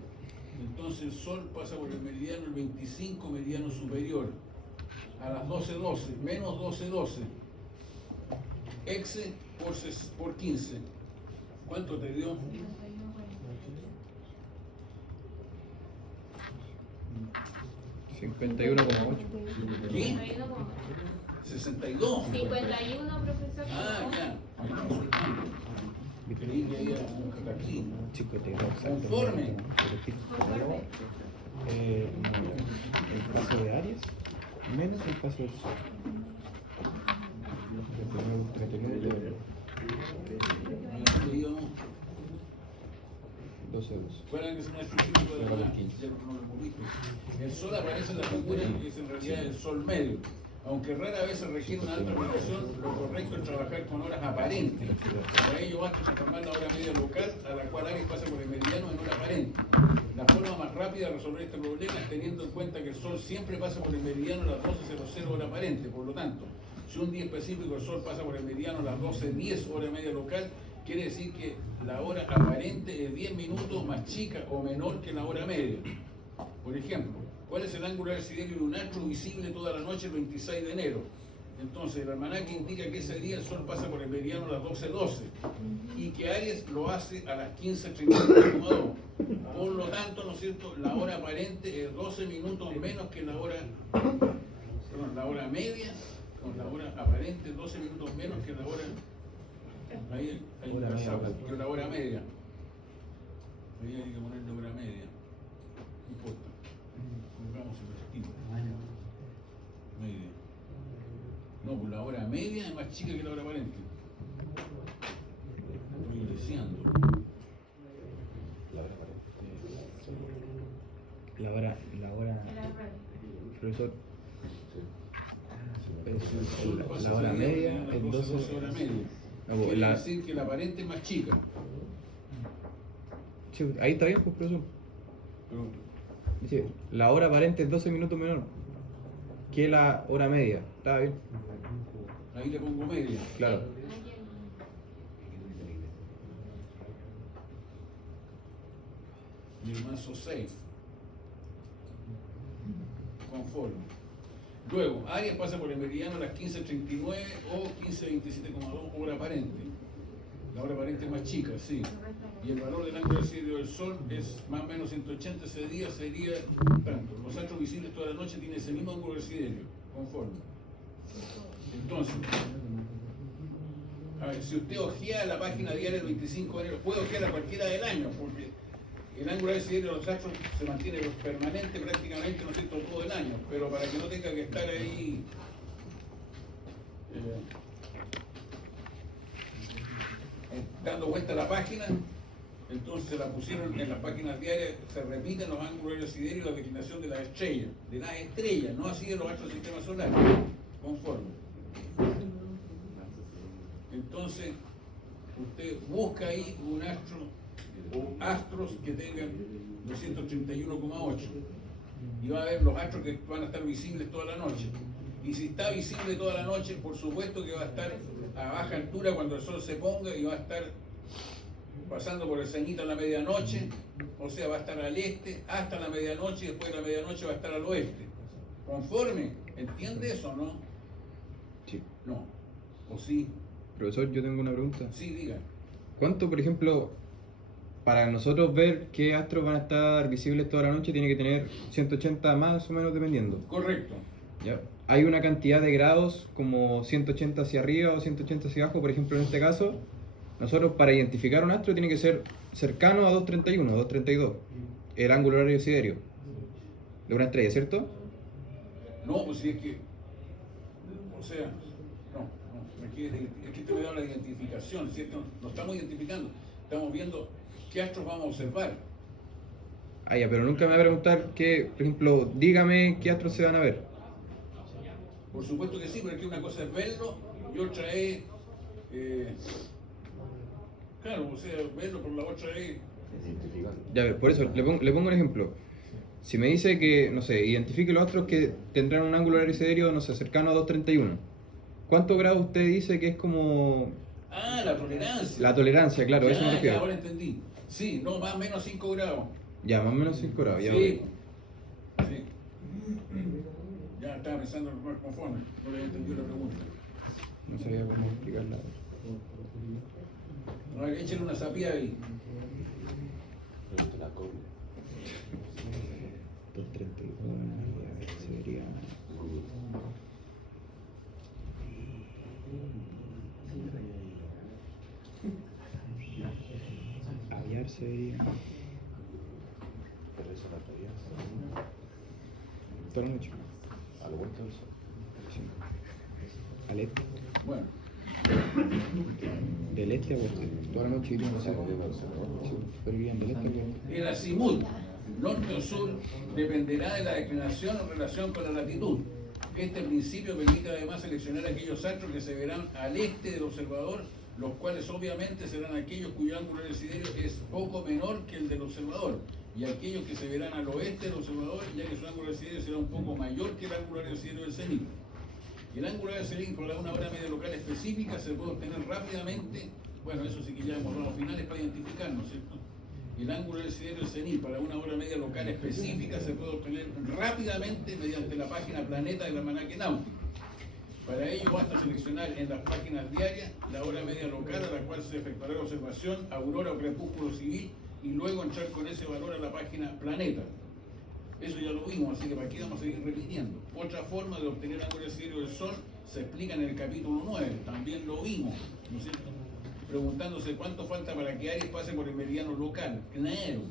Entonces el sol pasa por el meridiano el 25, meridiano superior. A las 12:12. Menos 12:12. Exe por 15. ¿Cuánto te dio? 51,8. ¿Qué? 62. 51, profesor. Ah, ya. Creí que había un cataquín. Chico, te digo exacto. Conforme. Conforme. El paso de Aries menos el paso del Sol. Me dio 12. ¿Cuál es una estructura de la El sol aparece en la figura que es en realidad el sol medio. Aunque rara vez se requiere una alta rotación, lo correcto es trabajar con horas aparentes. Para ello basta transformar la hora media local, a la cual Aries pasa por el meridiano, en hora aparente. La forma más rápida de resolver este problema es teniendo en cuenta que el sol siempre pasa por el meridiano a las 12:00 hora aparente. Por lo tanto, si un día específico el sol pasa por el meridiano a las 12:10 hora media local, quiere decir que la hora aparente es 10 minutos más chica o menor que la hora media. Por ejemplo, ¿cuál es el ángulo del siderio de un astro visible toda la noche el 26 de enero? Entonces, el almanaque indica que ese día el sol pasa por el meridiano a las 12:12 y que Aries lo hace a las 15:39,2. Por lo tanto, ¿no es cierto? La hora aparente es 12 minutos menos que la hora perdón, la hora media con la hora aparente 12 minutos menos que la hora, ahí hay un Hora media pasado, local. que la hora media. Ahí hay que ponerle hora media. No importa. Pongamos el estilo. Media. No, pues la hora media es más chica que la hora aparente. Estoy iniciando. La hora aparente. La hora, profesor, es la hora media es 12 horas media. No, pues, Quiere la- decir que la aparente es más chica. Sí, ahí está bien, pues, profesor. Pero Dice, la hora aparente es 12 minutos menor que la hora media. Está bien, ahí le pongo media. claro. Aquí Y el mazo 6. Conforme. Luego, Aries pasa por el meridiano a las 15:39 o 15:27,2 hora aparente. La hora aparente es más chica, sí. Y el valor del ángulo del cielo del Sol es más o menos 180, ese día sería tanto. Los astros visibles toda la noche tienen ese mismo ángulo del siderio, conforme. Entonces, a ver, si usted ojea la página diaria del 25 de enero, puede ojear a cualquiera del año, porque el ángulo del siderio de los astros se mantiene permanente prácticamente, ¿no es cierto?, todo el año, pero para que no tenga que estar ahí dando vuelta a la página, entonces se la pusieron en las páginas diarias, se repiten los ángulos del siderio y la declinación de las estrellas, no así de los astros del sistema solar, conforme. Entonces, usted busca ahí un astro o astros que tengan 231,8 y va a ver los astros que van a estar visibles toda la noche. Y si está visible toda la noche, por supuesto que va a estar a baja altura cuando el sol se ponga y va a estar pasando por el cenit a la medianoche, o sea, va a estar al este hasta la medianoche y después de la medianoche va a estar al oeste. ¿Conforme? ¿Entiende eso o no? Sí. No. ¿O sí? Profesor, yo tengo una pregunta. Sí, diga. ¿Cuánto, por ejemplo, para nosotros ver qué astros van a estar visibles toda la noche, tiene que tener 180 más o menos dependiendo? Correcto. ¿Ya? Hay una cantidad de grados como 180 hacia arriba o 180 hacia abajo, por ejemplo, en este caso, nosotros para identificar un astro tiene que ser cercano a 231, 232, el ángulo horario siderio de una estrella, ¿cierto? No, pues si es que, o sea, no, aquí es que te voy a dar la identificación, ¿cierto? No estamos identificando, estamos viendo qué astros vamos a observar. Ah, ya, pero nunca me va a preguntar que, por ejemplo, dígame qué astros se van a ver. Por supuesto que sí, pero aquí una cosa es verlo y otra es, claro, o sea, verlo, por la otra es, Identificando. Ya, a ver, por eso, le pongo un ejemplo. Si me dice que, no sé, identifique los astros que tendrán un ángulo horario siderio, no sé, cercano a 231. ¿Cuántos grados usted dice que es como la tolerancia. la tolerancia? Claro, a eso me Ya, refiero. ahora entendí. Sí, no, más o menos 5 grados. Ya, más o menos 5 grados. Ya, Sí. ok. Sí. Ya estaba pensando en el conforme, no le había entendido la pregunta. No sabía cómo explicarla. A ver, échale una sapía ahí. Pero te la come. 232 sería. Aviar sería. Pero eso la traía Toda la noche. a lo vuelto del sol. Sí. Al este. Bueno, Del este a oeste. Toda la noche irían O así. sea, moviendo el sol. Sí, pero irían del este a oeste. el azimut, norte o sur, dependerá de la declinación o relación con la latitud. Este principio permite además seleccionar aquellos astros que se verán al este del observador, los cuales obviamente serán aquellos cuyo ángulo del siderio es poco menor que el del observador, y aquellos que se verán al oeste del observador, ya que su ángulo del siderio será un poco mayor que el ángulo del siderio del cenit. Y el ángulo del cenit por una hora media local específica se puede obtener rápidamente, bueno, eso sí que ya hemos dado finales para identificarnos, ¿cierto? Y el ángulo del siderio del cenit para una hora media local específica se puede obtener rápidamente mediante la página Planeta del Almanaque Náutico. Para ello basta seleccionar en las páginas diarias la hora media local a la cual se efectuará la observación, aurora o crepúsculo civil, y luego entrar con ese valor a la página Planeta. Eso ya lo vimos, así que para aquí vamos a seguir repitiendo. Otra forma de obtener ángulo de siderio del Sol se explica en el capítulo 9, también lo vimos, ¿no es cierto? Preguntándose cuánto falta para que Aries pase por el meridiano local. Claro.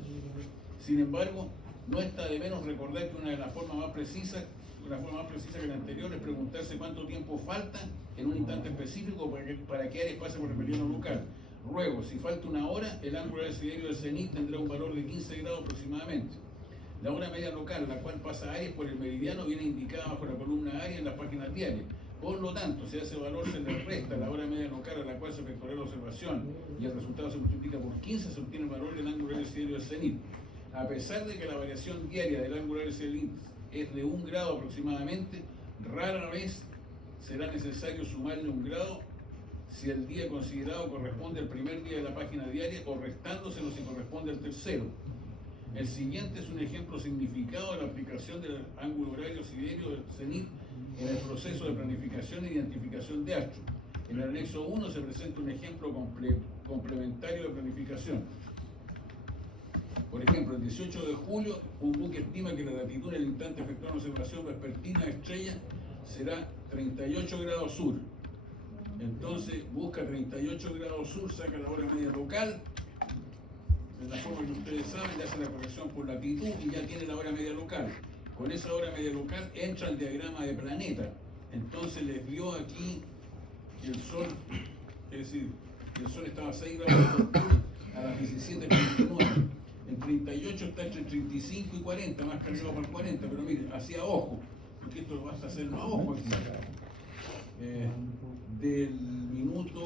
Sin embargo, no está de menos recordar que una de las formas más precisas, que la anterior, es preguntarse cuánto tiempo falta en un instante específico para que Aries pase por el meridiano local. Luego, si falta una hora, el ángulo de siderio del cenit tendrá un valor de 15 grados aproximadamente. La hora media local, la cual pasa Aries por el meridiano, viene indicada bajo la columna Aries en las páginas diarias. Por lo tanto, si a ese valor se le resta la hora media local a la cual se efectuará la observación y el resultado se multiplica por 15, se obtiene el valor del ángulo de siderio del cenit. A pesar de que la variación diaria del ángulo del cenit es de 1 grado aproximadamente, rara vez será necesario sumarle 1 grado si el día considerado corresponde al primer día de la página diaria o restándoselo si corresponde al tercero. El siguiente es un ejemplo significado de la aplicación del ángulo horario siderio del cenit en el proceso de planificación e identificación de astros. En el anexo 1 se presenta un ejemplo complementario de planificación. Por ejemplo, el 18 de julio, un buque estima que la latitud en el instante efectuar una observación vespertina de estrella será 38 grados sur. Entonces busca 38 grados sur, saca la hora media local, de la forma que ustedes saben, le hace la corrección por latitud y ya tiene la hora media local. Con esa hora media local entra al diagrama de planeta. Entonces les dio aquí que el Sol, es decir, el Sol estaba a 6 grados de altura a las 17:29. En 38 está entre 35 y 40, más cargado para el 40, pero mire, hacia ojo, porque esto lo vas a hacer a ojo aquí. Del minuto,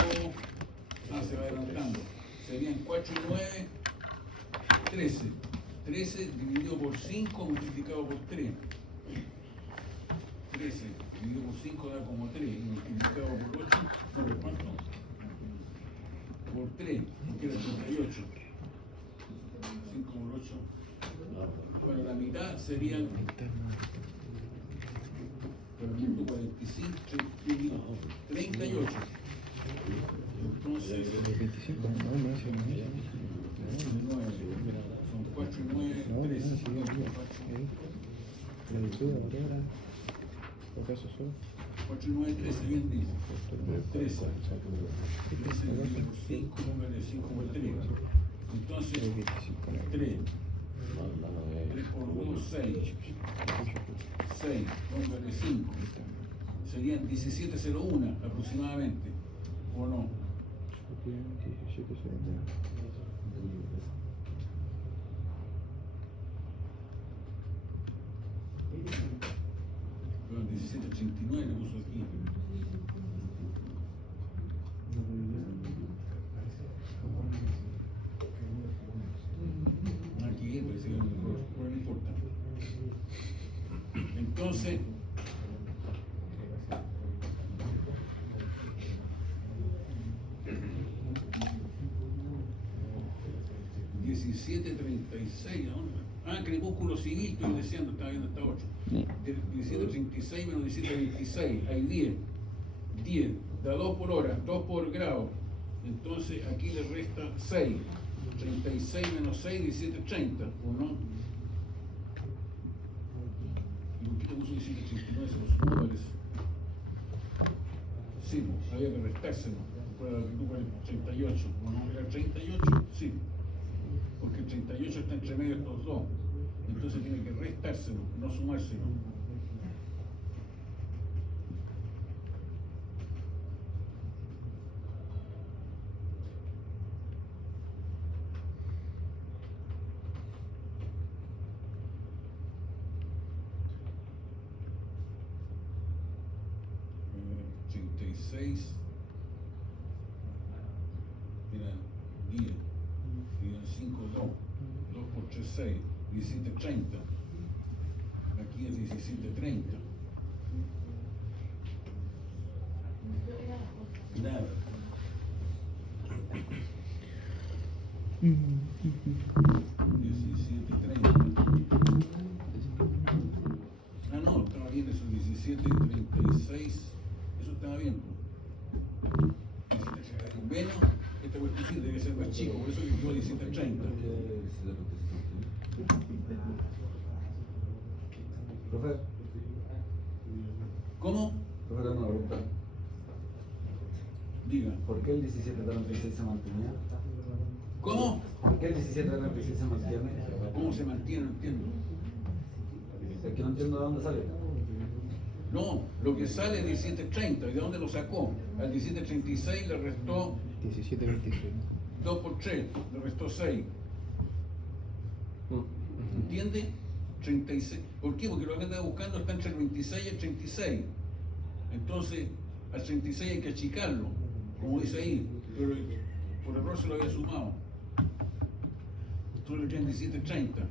se va adelantando, serían 4 y 9, 13. 13 dividido por 5 multiplicado por 3. 13 dividido por 5 da como 3, y multiplicado por 8, ¿por cuánto? Por 3, porque era 38. 5 por 8. Bueno, la mitad serían 45, 38. Entonces, 25, no, no, sí, no. 9, son 4 y 9, 13. La latitud, la hora, ¿o acaso solo? 4 y 9, 13, bien dice. 13. 13 dividido por 5, póngale 5 por 3. Entonces, 3. 3 por 1, 6. 6, póngale 5. Serían 17:01 aproximadamente, ¿o no? 17:01. Bueno, 17:89 le puso aquí. Aquí, pues, sí, no importa. Entonces, crepúsculo civil, estoy diciendo, estaba viendo hasta 8. 17:36 menos 17:26, hay 10. 10, da 2 por hora, 2 por grado. Entonces aquí le resta 6. 36 menos 6, 17:30, ¿o no? ¿Y por qué te puso 17:39? Se lo sumó, parece. Sí, había que restárselo. Para la latitud 38, ¿o no? ¿Era 38? Sí. Porque el 38 está entre medio de estos dos. Entonces tiene que restárselo, no sumárselo. Eh, 86 era 10, eran 5, 2 por 3, 6, 17:30. Aquí es 17:30. Nada. Ah, no, estaba bien eso, 17:36. Eso estaba bien. Menos, esta cuestión debe ser más chico, por eso que quedó 17:30. Profe, ¿Cómo? profe, tengo una pregunta. Diga. ¿Por qué el 17 de 26 se mantenía? ¿Cómo? ¿Por qué el 17 de 26 se mantiene? ¿Cómo se mantiene? No entiendo. Es que no entiendo de dónde sale. No, lo que sale es 1730. ¿Y de dónde lo sacó? Al 1736 le restó 17-26. 2 por 3, le restó 6. ¿Entiende? 36. ¿Por qué? Porque lo que anda buscando está entre el 26 y el 36. Entonces, al 36 hay que achicarlo, como dice ahí. Pero por error se lo había sumado. Entonces lo tiene 1730.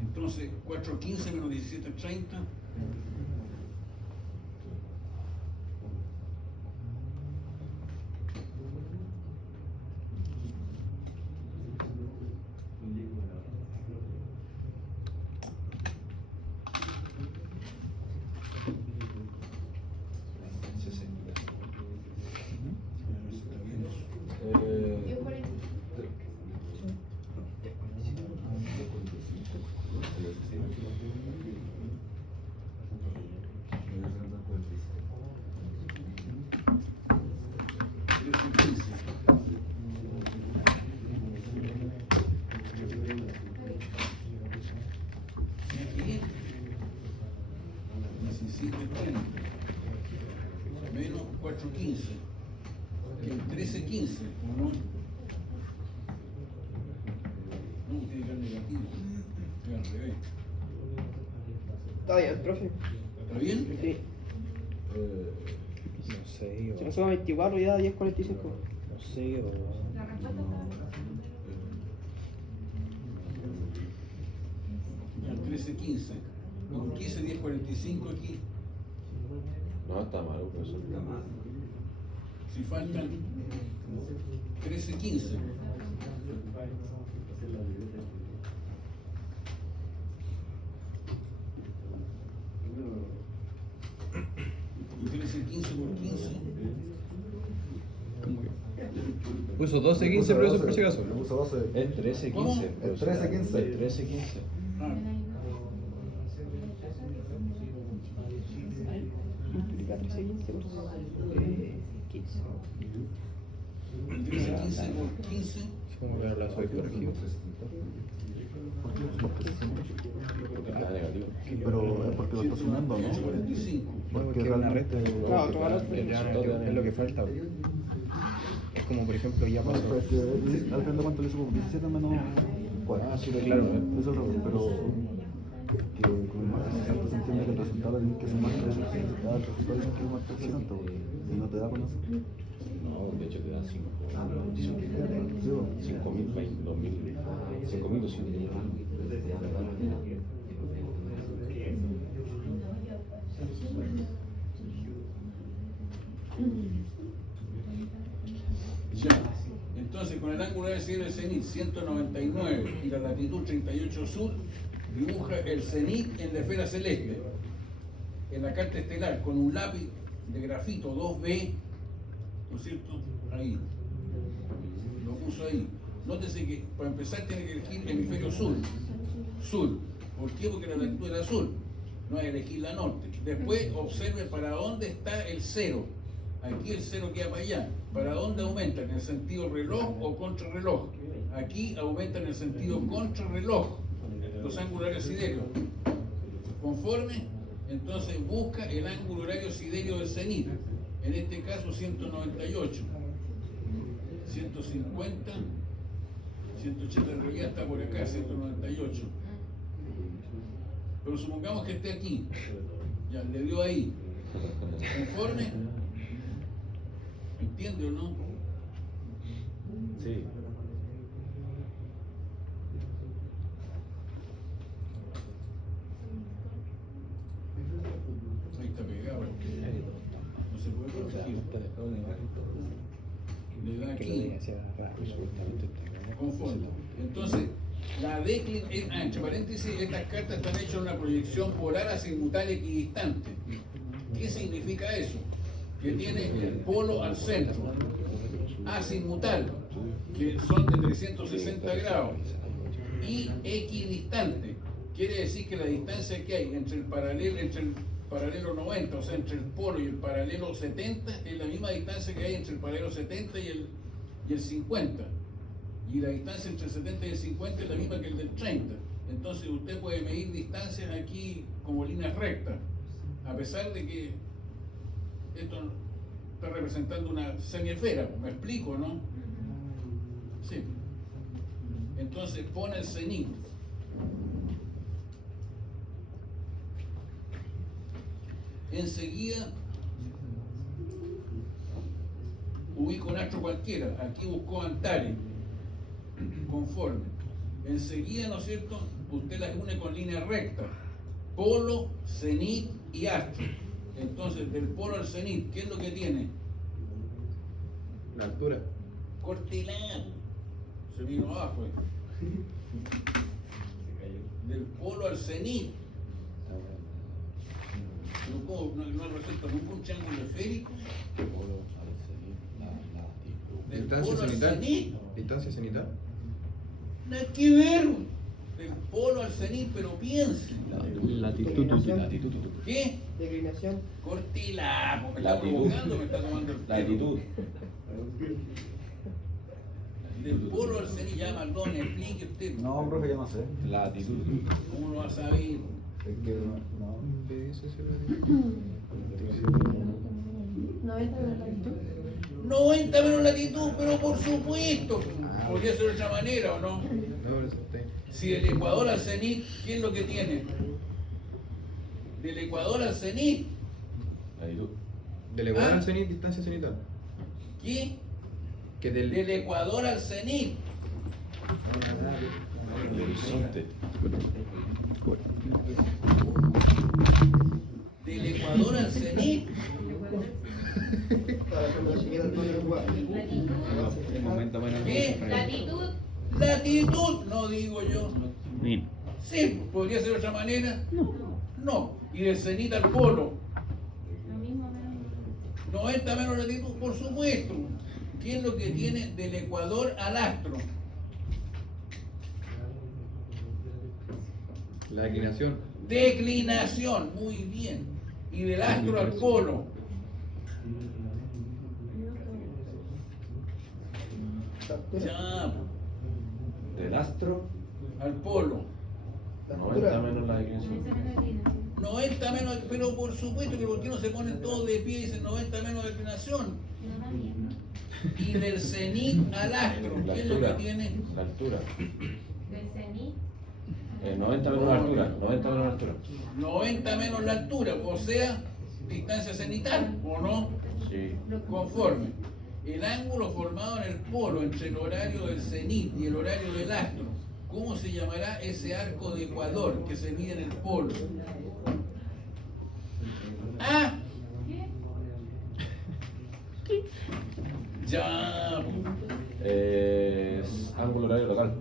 Entonces, 415 menos 1730. Diez cuarenta. Menos 415, que el 1315, ¿o no? No, tiene que ser negativo, es al revés. Está bien, profe. ¿Está bien? Sí. No sé, Se nos suma 24 ya, 10.45. no sé, La respuesta está. Ya, 1315. Con 15, 1045 aquí. No, está malo, profesor. Si faltan 1315. Y 1315 por 15. Puso 12-15, profesor, por si acaso. Le puso 12. Es 13, 15. Es 13, 15. Es 13, 15. Ah, Multiplica 13, 15 por 15. el 1315 por 15. Como que la soy corregido. Porque está negativo. Pero es porque lo está sumando, ¿no? 45. Porque Que una realmente. Claro, claro. Es lo que falta. Es como, por ejemplo, ya pasó. Al final de cuentas le supo 17 menos 4. Ah, sí, claro. Eso es raro, pero que con el marco 60 se entiende que el resultado tiene que sumar 3. Cada resultado tiene que sumar 360, y no te da con eso. No, de hecho te da 5. Sí, 5.000, 2.000, 5.200. Ya. Entonces, con el ángulo de cielo del cenit 199 y la latitud 38 sur, dibuja el cenit en la esfera celeste, en la carta estelar, con un lápiz de grafito 2B, ¿no es cierto? Ahí. Lo puso ahí. Nótese que para empezar tiene que elegir hemisferio sur. Sur. ¿Por qué? Porque la latitud era sur. No hay que elegir la norte. Después observe para dónde está el cero. Aquí el cero queda para allá. ¿Para dónde aumenta? ¿En el sentido reloj o contrarreloj? Aquí aumenta en el sentido contrarreloj. Los ángulos horarios siderios. ¿Conforme? Entonces busca el ángulo horario siderio del cenit. En este caso 198. 150. 180 en realidad está por acá, 198. Pero supongamos que esté aquí. Ya, le dio ahí. ¿Conforme? ¿Entiende o no? Sí. Ahí está pegado. No se puede corregir. Le da aquí. Conforme. Entonces, la declinación, entre paréntesis, estas cartas están hechas en una proyección polar azimutal equidistante. ¿Qué significa eso? Que tiene el polo al centro, azimutal, que son de 360 grados, y equidistante. Quiere decir que la distancia que hay entre el paralelo 90, o sea, entre el polo y el paralelo 70, es la misma distancia que hay entre el paralelo 70 y el 50. Y la distancia entre el 70 y el 50 es la misma que el del 30. Entonces usted puede medir distancias aquí como líneas rectas, a pesar de que esto está representando una semiesfera. ¿Me explico, no? Sí. Entonces pone el cenit. Enseguida ubico un astro cualquiera. Aquí buscó Antares, conforme. Enseguida, ¿no es cierto?, usted las une con línea recta: polo, cenit y astro. Entonces, del polo al cenit, ¿qué es lo que tiene? La altura. Cortilado. Se vino abajo. Del polo al cenit. No resulta nunca un triángulo esférico. Del Distancia polo al cenital. cenit. Distancia cenital. No hay que ver. Del polo al cenit, pero piense. Latitud. ¿Qué? Declinación. Cortilado. Me está Latitud. provocando, me está tomando el pelo. Latitud. Del polo al cenit, ya Maldón, explique usted. No, profe, yo no sé. Latitud. ¿Cómo lo va a saber? Es que no. ¿Qué dice ese? 90 de latitud. 90 menos latitud, pero por supuesto. Podría ser de otra manera, ¿o no? No, pero eso está ahí. Si del Ecuador al cenit, ¿qué es lo que tiene? Del Ecuador al cenit, Latitud. Del Ecuador Ah. al cenit, distancia cenital. ¿qué? Que del. Del Ecuador al cenit. El horizonte. Del Ecuador al cenit. Para cuando se queda el tono igual. El momento menos. ¿Qué? Latitud. Latitud, no digo yo. Sí, podría ser de otra manera. No. Y del cenit al polo. Lo mismo, menos. 90 menos latitud, por supuesto. ¿Qué es lo que tiene del Ecuador al astro? La declinación. Declinación, muy bien. Y del astro al polo. Ya, Del astro. al polo. 90 menos la declinación. Esa es la declinación. 90 menos, pero por supuesto que ¿por qué no se ponen todos de pie y dicen 90 menos declinación? No da bien, ¿no? Y del cenit al astro, La ¿qué es lo que altura. tiene? La altura. Del cenit. 90 menos la altura. 90 menos la altura. 90 menos la altura, o sea, distancia cenital, ¿o no? Sí. Conforme. El ángulo formado en el polo entre el horario del cenit y el horario del astro, ¿cómo se llamará ese arco de ecuador que se mide en el polo? Ah, ya, Es ángulo horario local.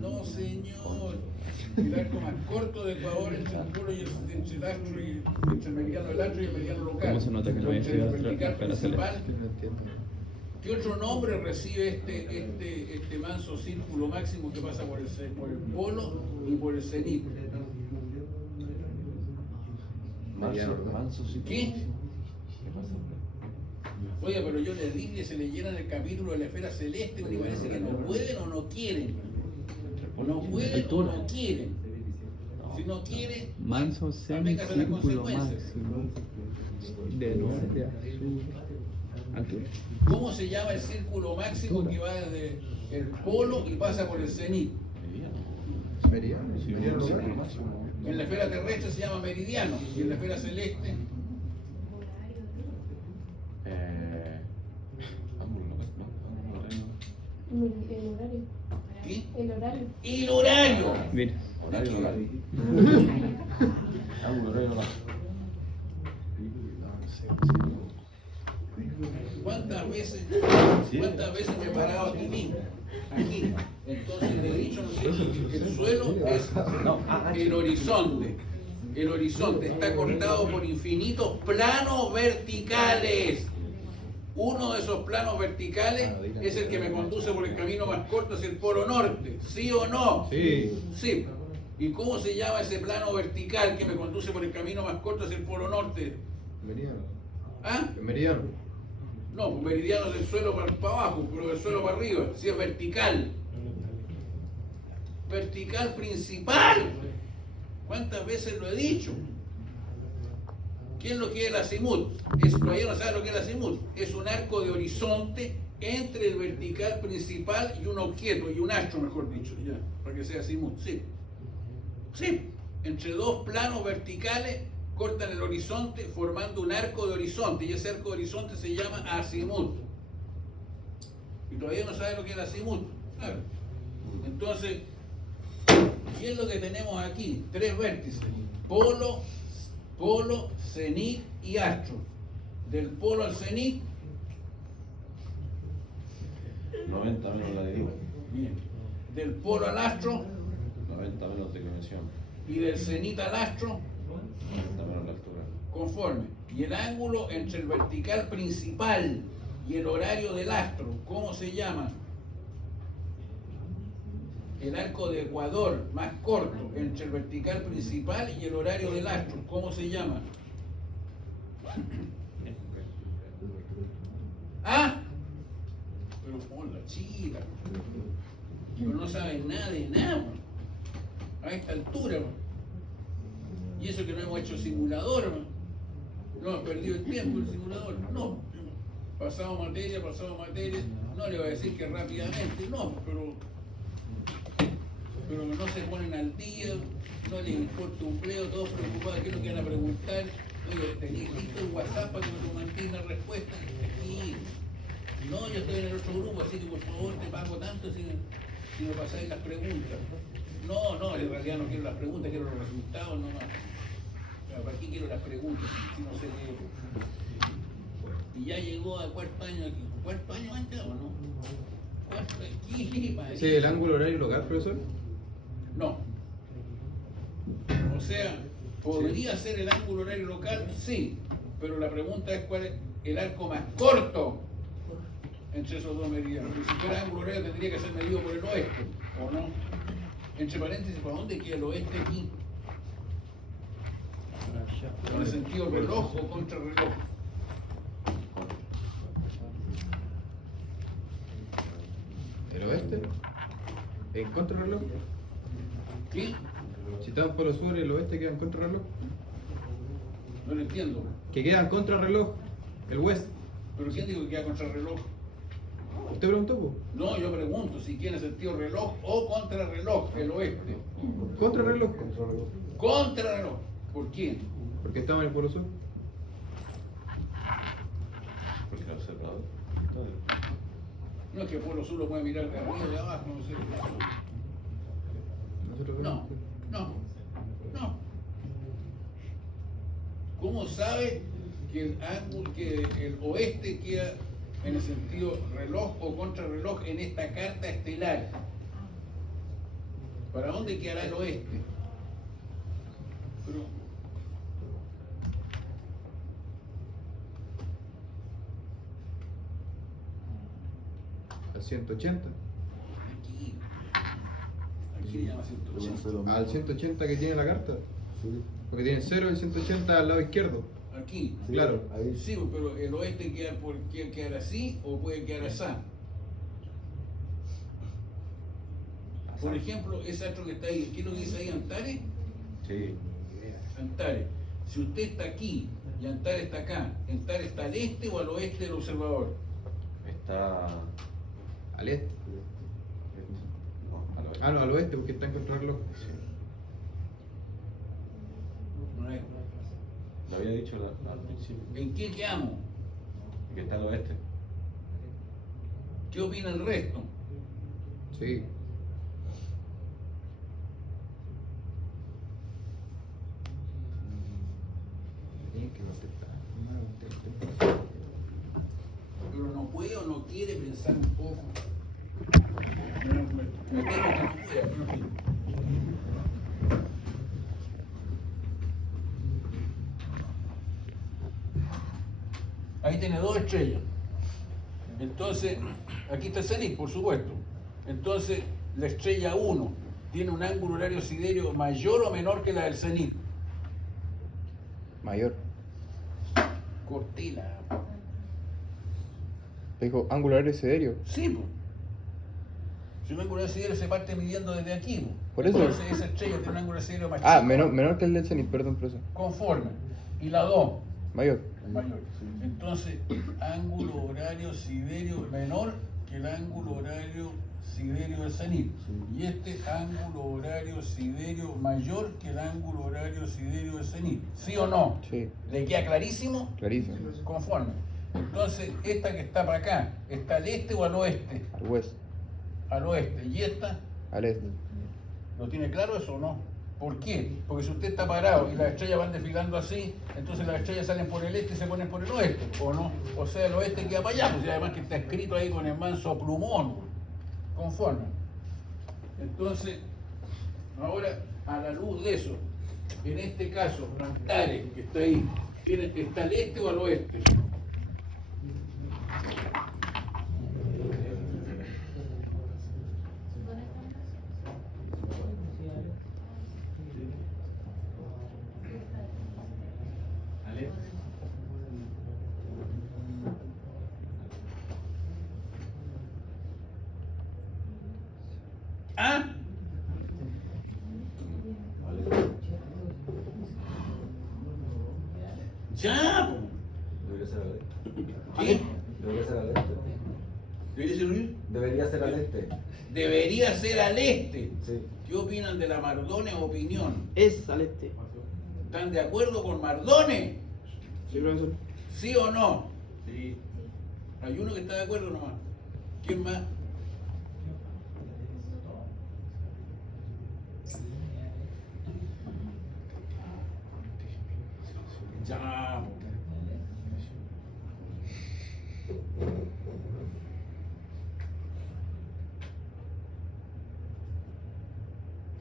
no señor. El arco más corto de Ecuador entre el polo y entre el astro y entre el meridiano del astro y el meridiano local. ¿Cómo se nota que no Entre hay el estudiado vertical para principal. celeste? No entiendo. ¿Qué otro nombre recibe este manso círculo máximo que pasa por el polo y por el cenit? Manso, sí. ¿Qué? ¿Qué pasa? Oye, pero yo les dije que se le llenan el capítulo de la esfera celeste, y parece que no pueden o no quieren. No pueden o no quieren. Si no quieren, Manso aplícase las semicírculo consecuencias. máximo de norte a sur. Altura. ¿Cómo se llama el círculo máximo que va desde el polo y pasa por el cenit? Meridiano. Sí, Meridiano un local. círculo máximo. En la esfera terrestre se llama meridiano y en la esfera celeste, Ángulo local, no. Ángulo horario. El horario. ¿qué? El horario. El horario. Mira, Horario local. Ángulo horario local. ¿Cuántas veces me he parado aquí mismo? Aquí. Entonces le he dicho, ¿no es cierto? El suelo es el horizonte. El horizonte está cortado por infinitos planos verticales. Uno de esos planos verticales es el que me conduce por el camino más corto hacia el polo norte. ¿Sí o no? Sí. Sí. ¿Y cómo se llama ese plano vertical que me conduce por el camino más corto hacia el polo norte? Meridiano. ¿Ah? Meridiano. No, pues meridiano del suelo para abajo, pero del suelo para arriba. Sí, es vertical. Vertical principal. ¿Cuántas veces lo he dicho? ¿Qué es lo que es el azimut? Todavía no sabe lo que es el azimut. Es un arco de horizonte entre el vertical principal y un objeto, y un astro, mejor dicho, ya, para que sea azimut. Sí. Sí. Entre dos planos verticales cortan el horizonte formando un arco de horizonte, y ese arco de horizonte se llama azimut. Y todavía no sabe lo que es el azimut. Claro. Entonces, ¿qué es lo que tenemos aquí? Tres vértices: polo, cenit y astro. Del polo al cenit, 90 menos la deriva. bien. Del polo al astro 90 menos declinación. y del cenit al astro, 90 menos la altura. conforme. Y el ángulo entre el vertical principal y el horario del astro, ¿cómo se llama? El arco de ecuador más corto entre el vertical principal y el horario del astro, ¿cómo se llama? ¿Ah? Pero por la chica, pero no saben nada de nada a esta altura. Y eso que no hemos hecho simulador, no hemos perdido el tiempo el simulador, no. Pasado materia, no le voy a decir que rápidamente, no, pero no se ponen al día, no les importa un pleo, todos preocupados, ¿qué es lo que van a preguntar? Oye, ¿tenéis listo el WhatsApp para que me lo mantenga la respuesta? Sí. No, yo estoy en el otro grupo, así que por favor te pago tanto si me pasáis las preguntas. No, en realidad no quiero las preguntas, quiero los resultados nomás. ¿Para qué quiero las preguntas si no sé leer? Y ya llegó a cuarto año aquí. ¿Cuarto año antes o no? ¿Cuarto aquí? ¿Ese es el ángulo horario local, profesor? No. O sea, ¿podría ser el ángulo horario local? Sí. Pero la pregunta es cuál es el arco más corto entre esos dos meridianos. Y si fuera ángulo horario tendría que ser medido por el oeste, ¿o no? Entre paréntesis, ¿para dónde queda el oeste aquí? ¿En el sentido reloj o contrarreloj? ¿El oeste? ¿En contrarreloj? ¿Qué? Si están por el sur y el oeste quedan contrarreloj. No lo entiendo. Que quedan contrarreloj, el west. ¿Pero quién dijo que queda contrarreloj? ¿Usted preguntó, po? No, yo pregunto si tiene sentido reloj o contrarreloj, el oeste. Contrarreloj. Contrarreloj. ¿Por quién? Porque estamos en el polo sur. Porque el observador. No es que Polo Sur lo puede mirar de arriba o de abajo, no sé. Nosotros No. ¿Cómo sabe que el ángulo, que el oeste queda en el sentido reloj o contrarreloj en esta carta estelar? ¿Para dónde quedará el oeste? Pero, al 180. aquí le llama 180. Al 180 que tiene la carta. Porque tiene 0 y el 180 al lado izquierdo. Aquí. Claro. Ahí Sí, pero el oeste quiere quedar así o puede quedar así. Por ejemplo, ese astro que está ahí, ¿qué es lo que dice ahí, Antares? Sí. Antares. Si usted está aquí y Antares está acá, ¿Antares está al este o al oeste del observador? Está. Al este. No, al oeste. Ah, no, al oeste, porque está en contrarreloj. Sí. No es. Lo había dicho al principio. ¿En qué quedamos? Que está al oeste. ¿Qué opina el resto? Sí. Tienen que contestar. Pero no puede o no quiere pensar un poco. Me temo que no puede, pero en fin. Ahí tiene 2 estrellas. Entonces, aquí está el cenit, por supuesto. Entonces, la estrella 1 tiene un ángulo horario siderio mayor o menor que la del cenit. Mayor. Cortina. Dijo, angular siderio. Sí, pues. Si un ángulo horario siderio se parte midiendo desde aquí, pues. Por eso. Entonces, esa estrella tiene un ángulo horario siderio más Ah, chico, menor que el del cenit, perdón, profesor. conforme. Y la 2, Mayor. mayor. Entonces, ángulo horario siderio menor que el ángulo horario siderio del cenit. Y este ángulo horario siderio mayor que el ángulo horario siderio del cenit. ¿Sí o no? Sí, ¿Le queda clarísimo? clarísimo. Conforme. Entonces, esta que está para acá, ¿está al este o al oeste? Al west, Al oeste. ¿Y esta? al este. ¿Lo tiene claro eso o no? ¿Por qué? Porque si usted está parado y las estrellas van desfilando así, entonces las estrellas salen por el este y se ponen por el oeste, ¿o no? O sea, el oeste queda para allá, pues y además que está escrito ahí con el manso plumón, conforme. Entonces, ahora, a la luz de eso, en este caso, Antares, que está ahí, ¿está al este o al oeste? ¿Ah? Ya, po. Debería ser al este. ¿Qué? Debería ser al este. ¿Debería ser un- Debería ser al este. Debería ser al este. Sí. ¿Qué opinan de la Mardone opinión? Es al este. ¿Están de acuerdo con Mardone? Sí, profesor. ¿Sí o no? Sí. Hay uno que está de acuerdo nomás. ¿Quién más? Ya.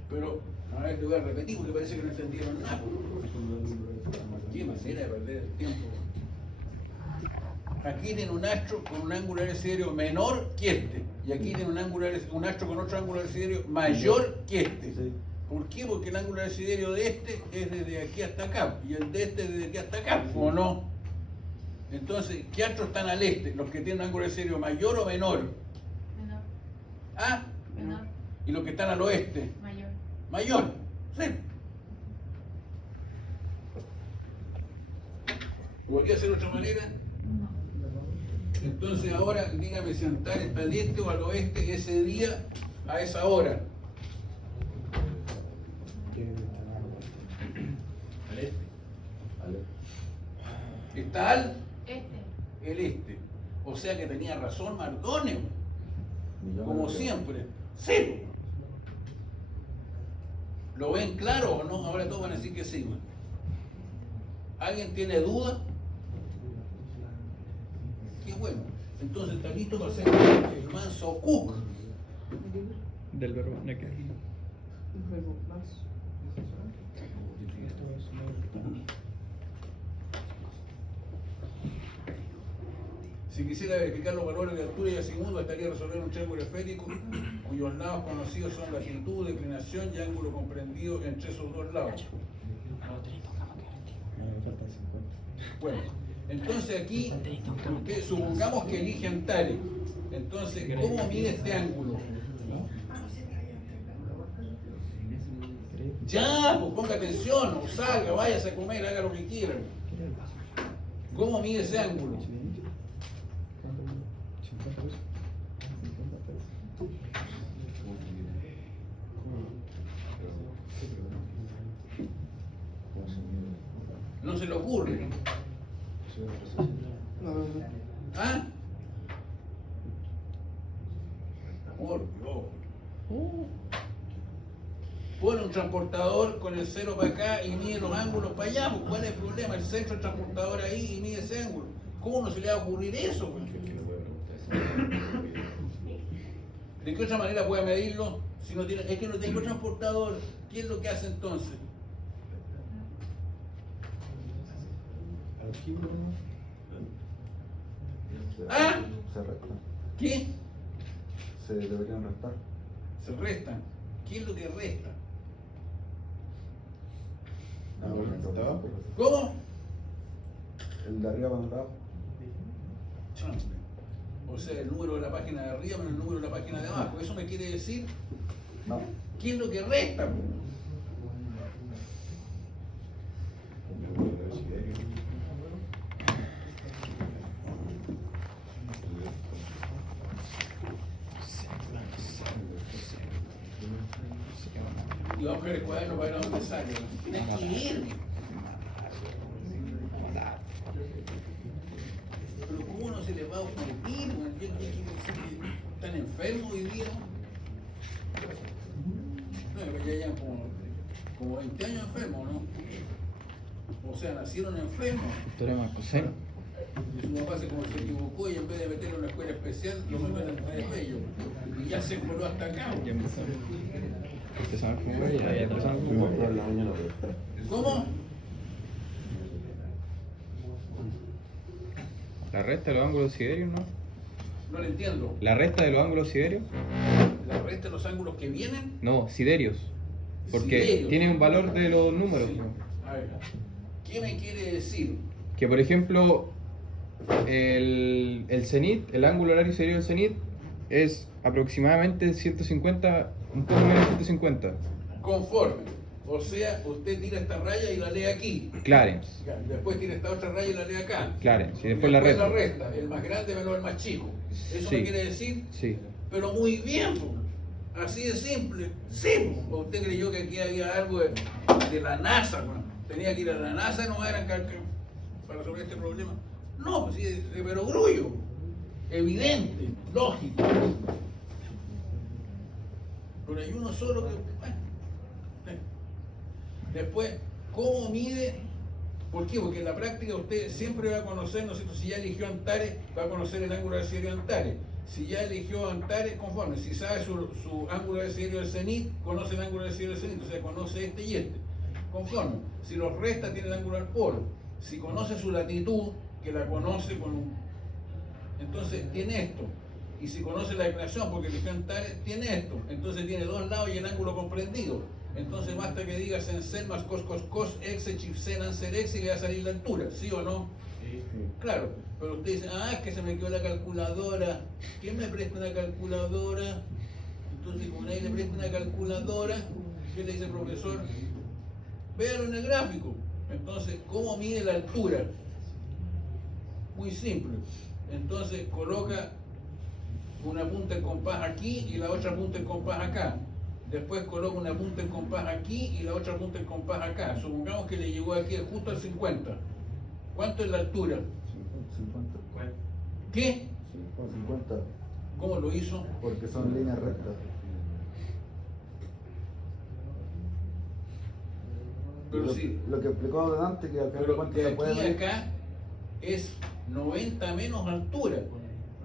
Pero, a ver, te voy a repetir porque parece que no entendieron nada. Qué manera de perder el tiempo. Aquí tiene un astro con un ángulo horario siderio menor que este. Y aquí tiene un astro con otro ángulo horario siderio mayor que este. Sí. ¿Por qué? Porque el ángulo horario siderio de este es desde aquí hasta acá. Y el de este es desde aquí hasta acá. ¿O no? Entonces, ¿qué astros están al este? ¿Los que tienen un ángulo horario siderio mayor o menor? Menor. ¿Ah? Menor. ¿Y los que están al oeste? Mayor. Mayor. Sí. ¿Podría ser de otra manera? No. Entonces ahora dígame si Antares está al este o al oeste ese día a esa hora. Al este. Al este. Está al Este. el este. O sea que tenía razón Mardone, Millón como de- siempre. Sí. ¿Lo ven claro o no? Ahora todos van a decir que sí. ¿Alguien tiene duda? Qué bueno. Entonces está listo para hacer el manso cook. Del verbo necker. Si quisiera verificar los valores de altura y azimuth, bastaría resolver un triángulo esférico cuyos lados conocidos son latitud, declinación y ángulo comprendido entre esos dos lados. Bueno, entonces aquí, supongamos que elige Antares. Entonces, ¿cómo mide este ángulo? Ya, pues ponga atención, o salga, váyase a comer, haga lo que quiera. ¿Cómo mide ese ángulo? No se le ocurre. ¿Ah? Por Dios. Pone un transportador con el cero para acá y mide los ángulos para allá. Pues, ¿cuál es el problema? El centro del transportador ahí y mide ese ángulo. ¿Cómo no se le va a ocurrir eso? Pues? ¿De qué otra manera puede medirlo? Si no tiene, es que no tengo transportador. ¿Qué es lo que hace entonces? ¿Ah? Se restan. ¿Qué? Se deberían restar. Se restan. ¿Qué es lo que resta? Ah, bueno, entonces, ¿Cómo? el de arriba para el lado. Chambre. O sea, el número de la página de arriba menos el número de la página de abajo. ¿Eso me quiere decir? No. ¿Qué es lo que resta? Y vamos a ver el cuaderno para ver a dónde sale. Tienes que irme. Pero ¿cómo no se les va a ocurrir? ¿Están enfermos hoy día? No, porque ya llevan como 20 años enfermos, ¿no? O sea, nacieron enfermos. Teorema coseno. Su papá se equivocó y en vez de meterlo en una escuela especial, lo metió en el cuello. Y ya se coló hasta acá. Ya empezamos a fumar, ya empezamos a Fuimos fumar. por la mañana. ¿Cómo? La resta de los ángulos siderios, ¿no? No lo entiendo. La resta de los ángulos siderios. ¿La resta de los ángulos que vienen? No, siderios. Porque Siderios. tiene un valor de los números. Sí. A ver, ¿qué me quiere decir? Que por ejemplo, el cenit, el ángulo horario siderio del cenit es aproximadamente 150, un poco menos de 150. Conforme. O sea, usted tira esta raya y la lee aquí. Clarence. Ya, después tira esta otra raya y la lee acá. Clarence. Y después la resta. El más grande menos el más chico. ¿Eso Sí. me quiere decir? Sí. Pero muy bien, po. Así de simple. Sí, po. ¿O usted creyó que aquí había algo de la NASA? Po? Tenía que ir a la NASA, no eran para resolver este problema. No, pues sí, de perogrullo. Evidente, lógico. Pero hay uno solo que... bueno, después, ¿cómo mide? ¿Por qué? Porque en la práctica usted siempre va a conocer, ¿no es cierto? Si ya eligió Antares, va a conocer el ángulo de siderio de Antares. Si ya eligió Antares, conforme. Si sabe su ángulo de siderio del cenit, conoce el ángulo de siderio del cenit, o sea, conoce este y este. Conforme. Si los resta, tiene el ángulo al polo. Si conoce su latitud, que la conoce con un... Entonces, tiene esto. Y si conoce la declinación, porque eligió Antares, tiene esto. Entonces tiene dos lados y el ángulo comprendido. Entonces basta que diga sen más cos, exe, chif, sen, ser, exe y le va a salir la altura, ¿sí o no? Sí. Claro, pero usted dice, es que se me quedó la calculadora. ¿Quién me presta una calculadora? Entonces, como nadie le presta una calculadora, ¿qué le dice el profesor? Véalo en el gráfico. Entonces, ¿cómo mide la altura? Muy simple. Entonces, coloca una punta de compás aquí y la otra punta de compás acá. Después coloca una punta de compás aquí y la otra punta de compás acá. Supongamos que le llegó aquí justo al 50. ¿Cuánto es la altura? 50. ¿Qué? 50. ¿Cómo lo hizo? Porque son líneas rectas. Pero sí, Lo que explicó delante, que al final de pero cuentas de se puede aquí a medir. acá es 90 menos altura.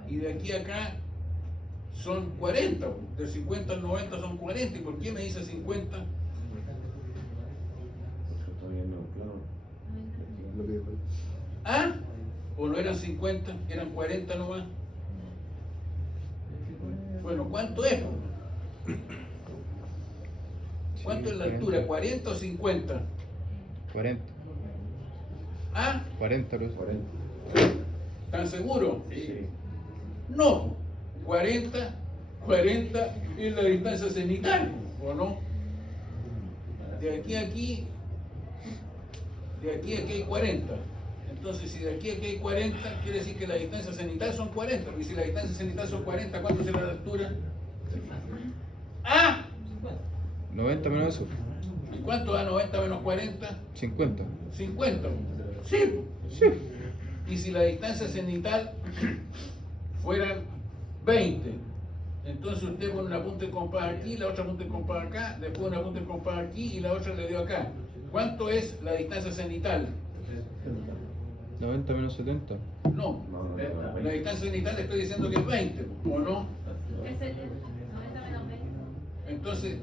Y de aquí a acá son 40. De 50 al 90 son 40. ¿Y por qué me dice 50? Lo que dijo. ¿Ah? ¿O no eran 50? ¿Eran 40 nomás? Bueno, ¿cuánto es? ¿Cuánto es la altura? ¿40 o 50? 40. ¿Ah? 40, Luz. 40. ¿Están seguros? Sí. No. 40 es la distancia cenital, ¿o no? De aquí a aquí hay 40. Entonces, si de aquí a aquí hay 40, quiere decir que la distancia cenital son 40. Y si la distancia cenital son 40, ¿cuánto será la altura? ¡Ah! 90 menos eso. ¿Y cuánto da 90 menos 40? 50. 50. Sí. Sí. Y si la distancia cenital fueran 20, entonces usted pone una punta de compás aquí, la otra punta de compás acá, después una punta de compás aquí y la otra le dio acá. ¿Cuánto es la distancia cenital? 90 menos 70. No, la distancia cenital le estoy diciendo que es 20, ¿o no? Es 90 menos 20. Entonces,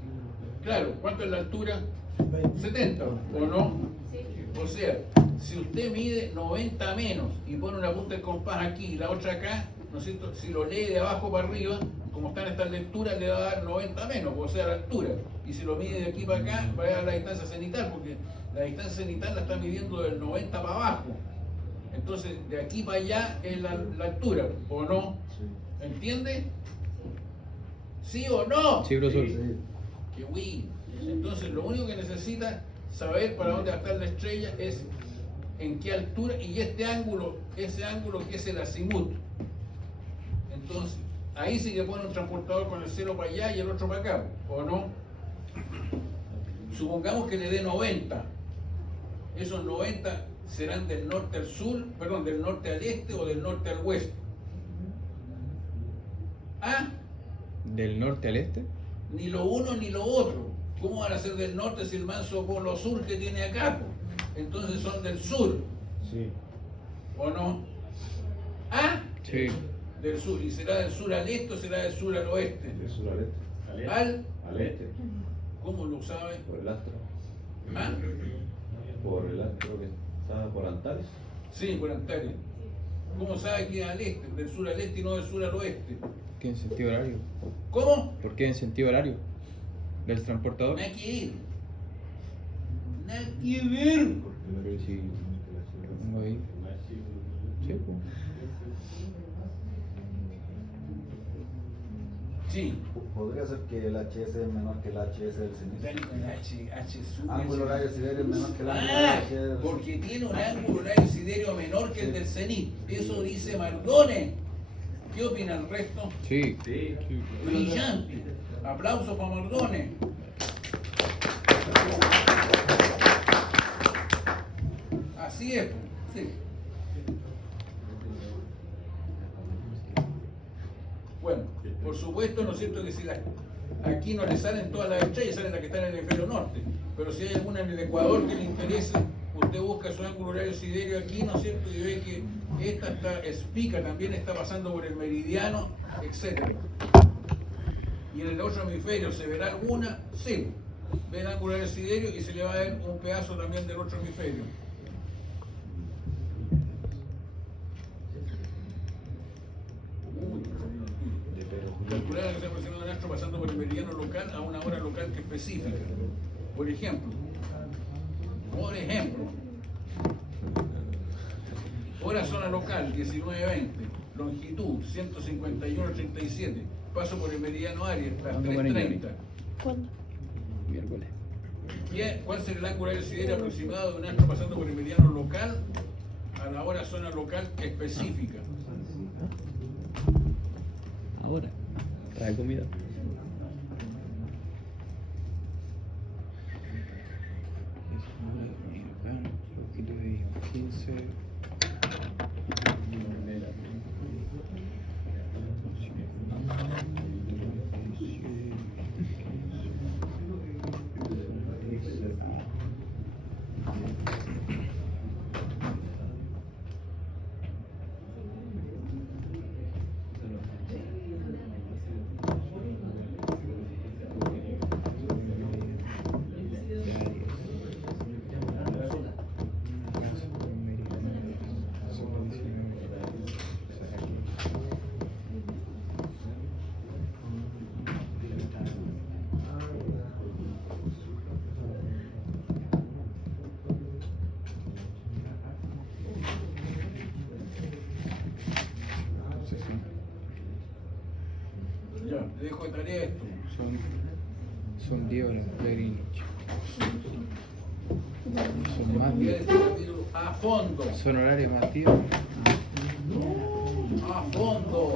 claro, ¿cuánto es la altura? 70, ¿o no? Sí. O sea, Si usted mide 90 menos y pone una punta de compás aquí y la otra acá, ¿no es cierto? Si lo lee de abajo para arriba, como están estas lecturas, le va a dar 90 menos, o sea, la altura. Y si lo mide de aquí para acá, va a dar la distancia cenital, porque la distancia cenital la está midiendo del 90 para abajo. Entonces, de aquí para allá es la altura, ¿o no? ¿Entiende? ¿Sí o no? Sí, profesor. Qué bueno. Entonces, lo único que necesita saber para dónde va a estar la estrella es en qué altura y ese ángulo que es el azimut. Entonces, ahí sí que pone un transportador con el cero para allá y el otro para acá, ¿o no? Supongamos que le dé 90. Esos 90 serán del norte al sur, perdón, del norte al este o del norte al oeste. ¿Ah? ¿Del norte al este? Ni lo uno ni lo otro. ¿Cómo van a ser del norte si el manso polo sur que tiene acá? Entonces son del sur. Sí. ¿O no? ¿Ah? Sí. Del sur. ¿Y será del sur al este o será del sur al oeste? Del sur al este. ¿Al? este. ¿Cómo lo sabe? Por el astro. ¿Ah? Por el astro que está por Antares. Sí, por Antares. ¿Cómo sabe que es al este? Del sur al este y no del sur al oeste. ¿Qué en sentido horario? ¿Cómo? ¿Por qué en sentido horario? ¿Del transportador? Nada que ir. Nada que ver. Pero si pongo ahí. Sí, pues. Sí. Podría ser que el HS es menor que el HS del Dale cenit. con H sube. Ángulo horario siderio es menor que el ángulo Ah, horario del porque tiene un ángulo horario siderio menor que el del cenit. Eso dice Mardone. ¿Qué opina el resto? Sí. Sí. Brillante. Aplauso para Mardone. Así es. Sí. Bueno, por supuesto, ¿no es cierto? Que si aquí no le salen todas las estrellas, salen las que están en el hemisferio norte. Pero si hay alguna en el Ecuador que le interese, usted busca su ángulo horario siderio aquí, ¿no es cierto? Y ve que esta está espica, también está pasando por el meridiano, etc. Y en el otro hemisferio, ¿se verá alguna? Sí. Ve el ángulo horario siderio y se le va a ver un pedazo también del otro hemisferio. Calcular la velocidad aproximada del astro pasando por el meridiano local a una hora local que específica. Por ejemplo, hora zona local 19:20, longitud 151:37, paso por el meridiano Aries las 3:30. ¿Cuándo? Miércoles. ¿Cuál será el ángulo horario siderio aproximado de un astro pasando por el meridiano local a la hora zona local específica? Ahora. Trae comida. Longitud de 15. Ya, le dejo de tarea esto. Son 10 horas, día y noche. Son más Voy a 10. decir el capítulo a fondo. Son horarios más 10. A fondo.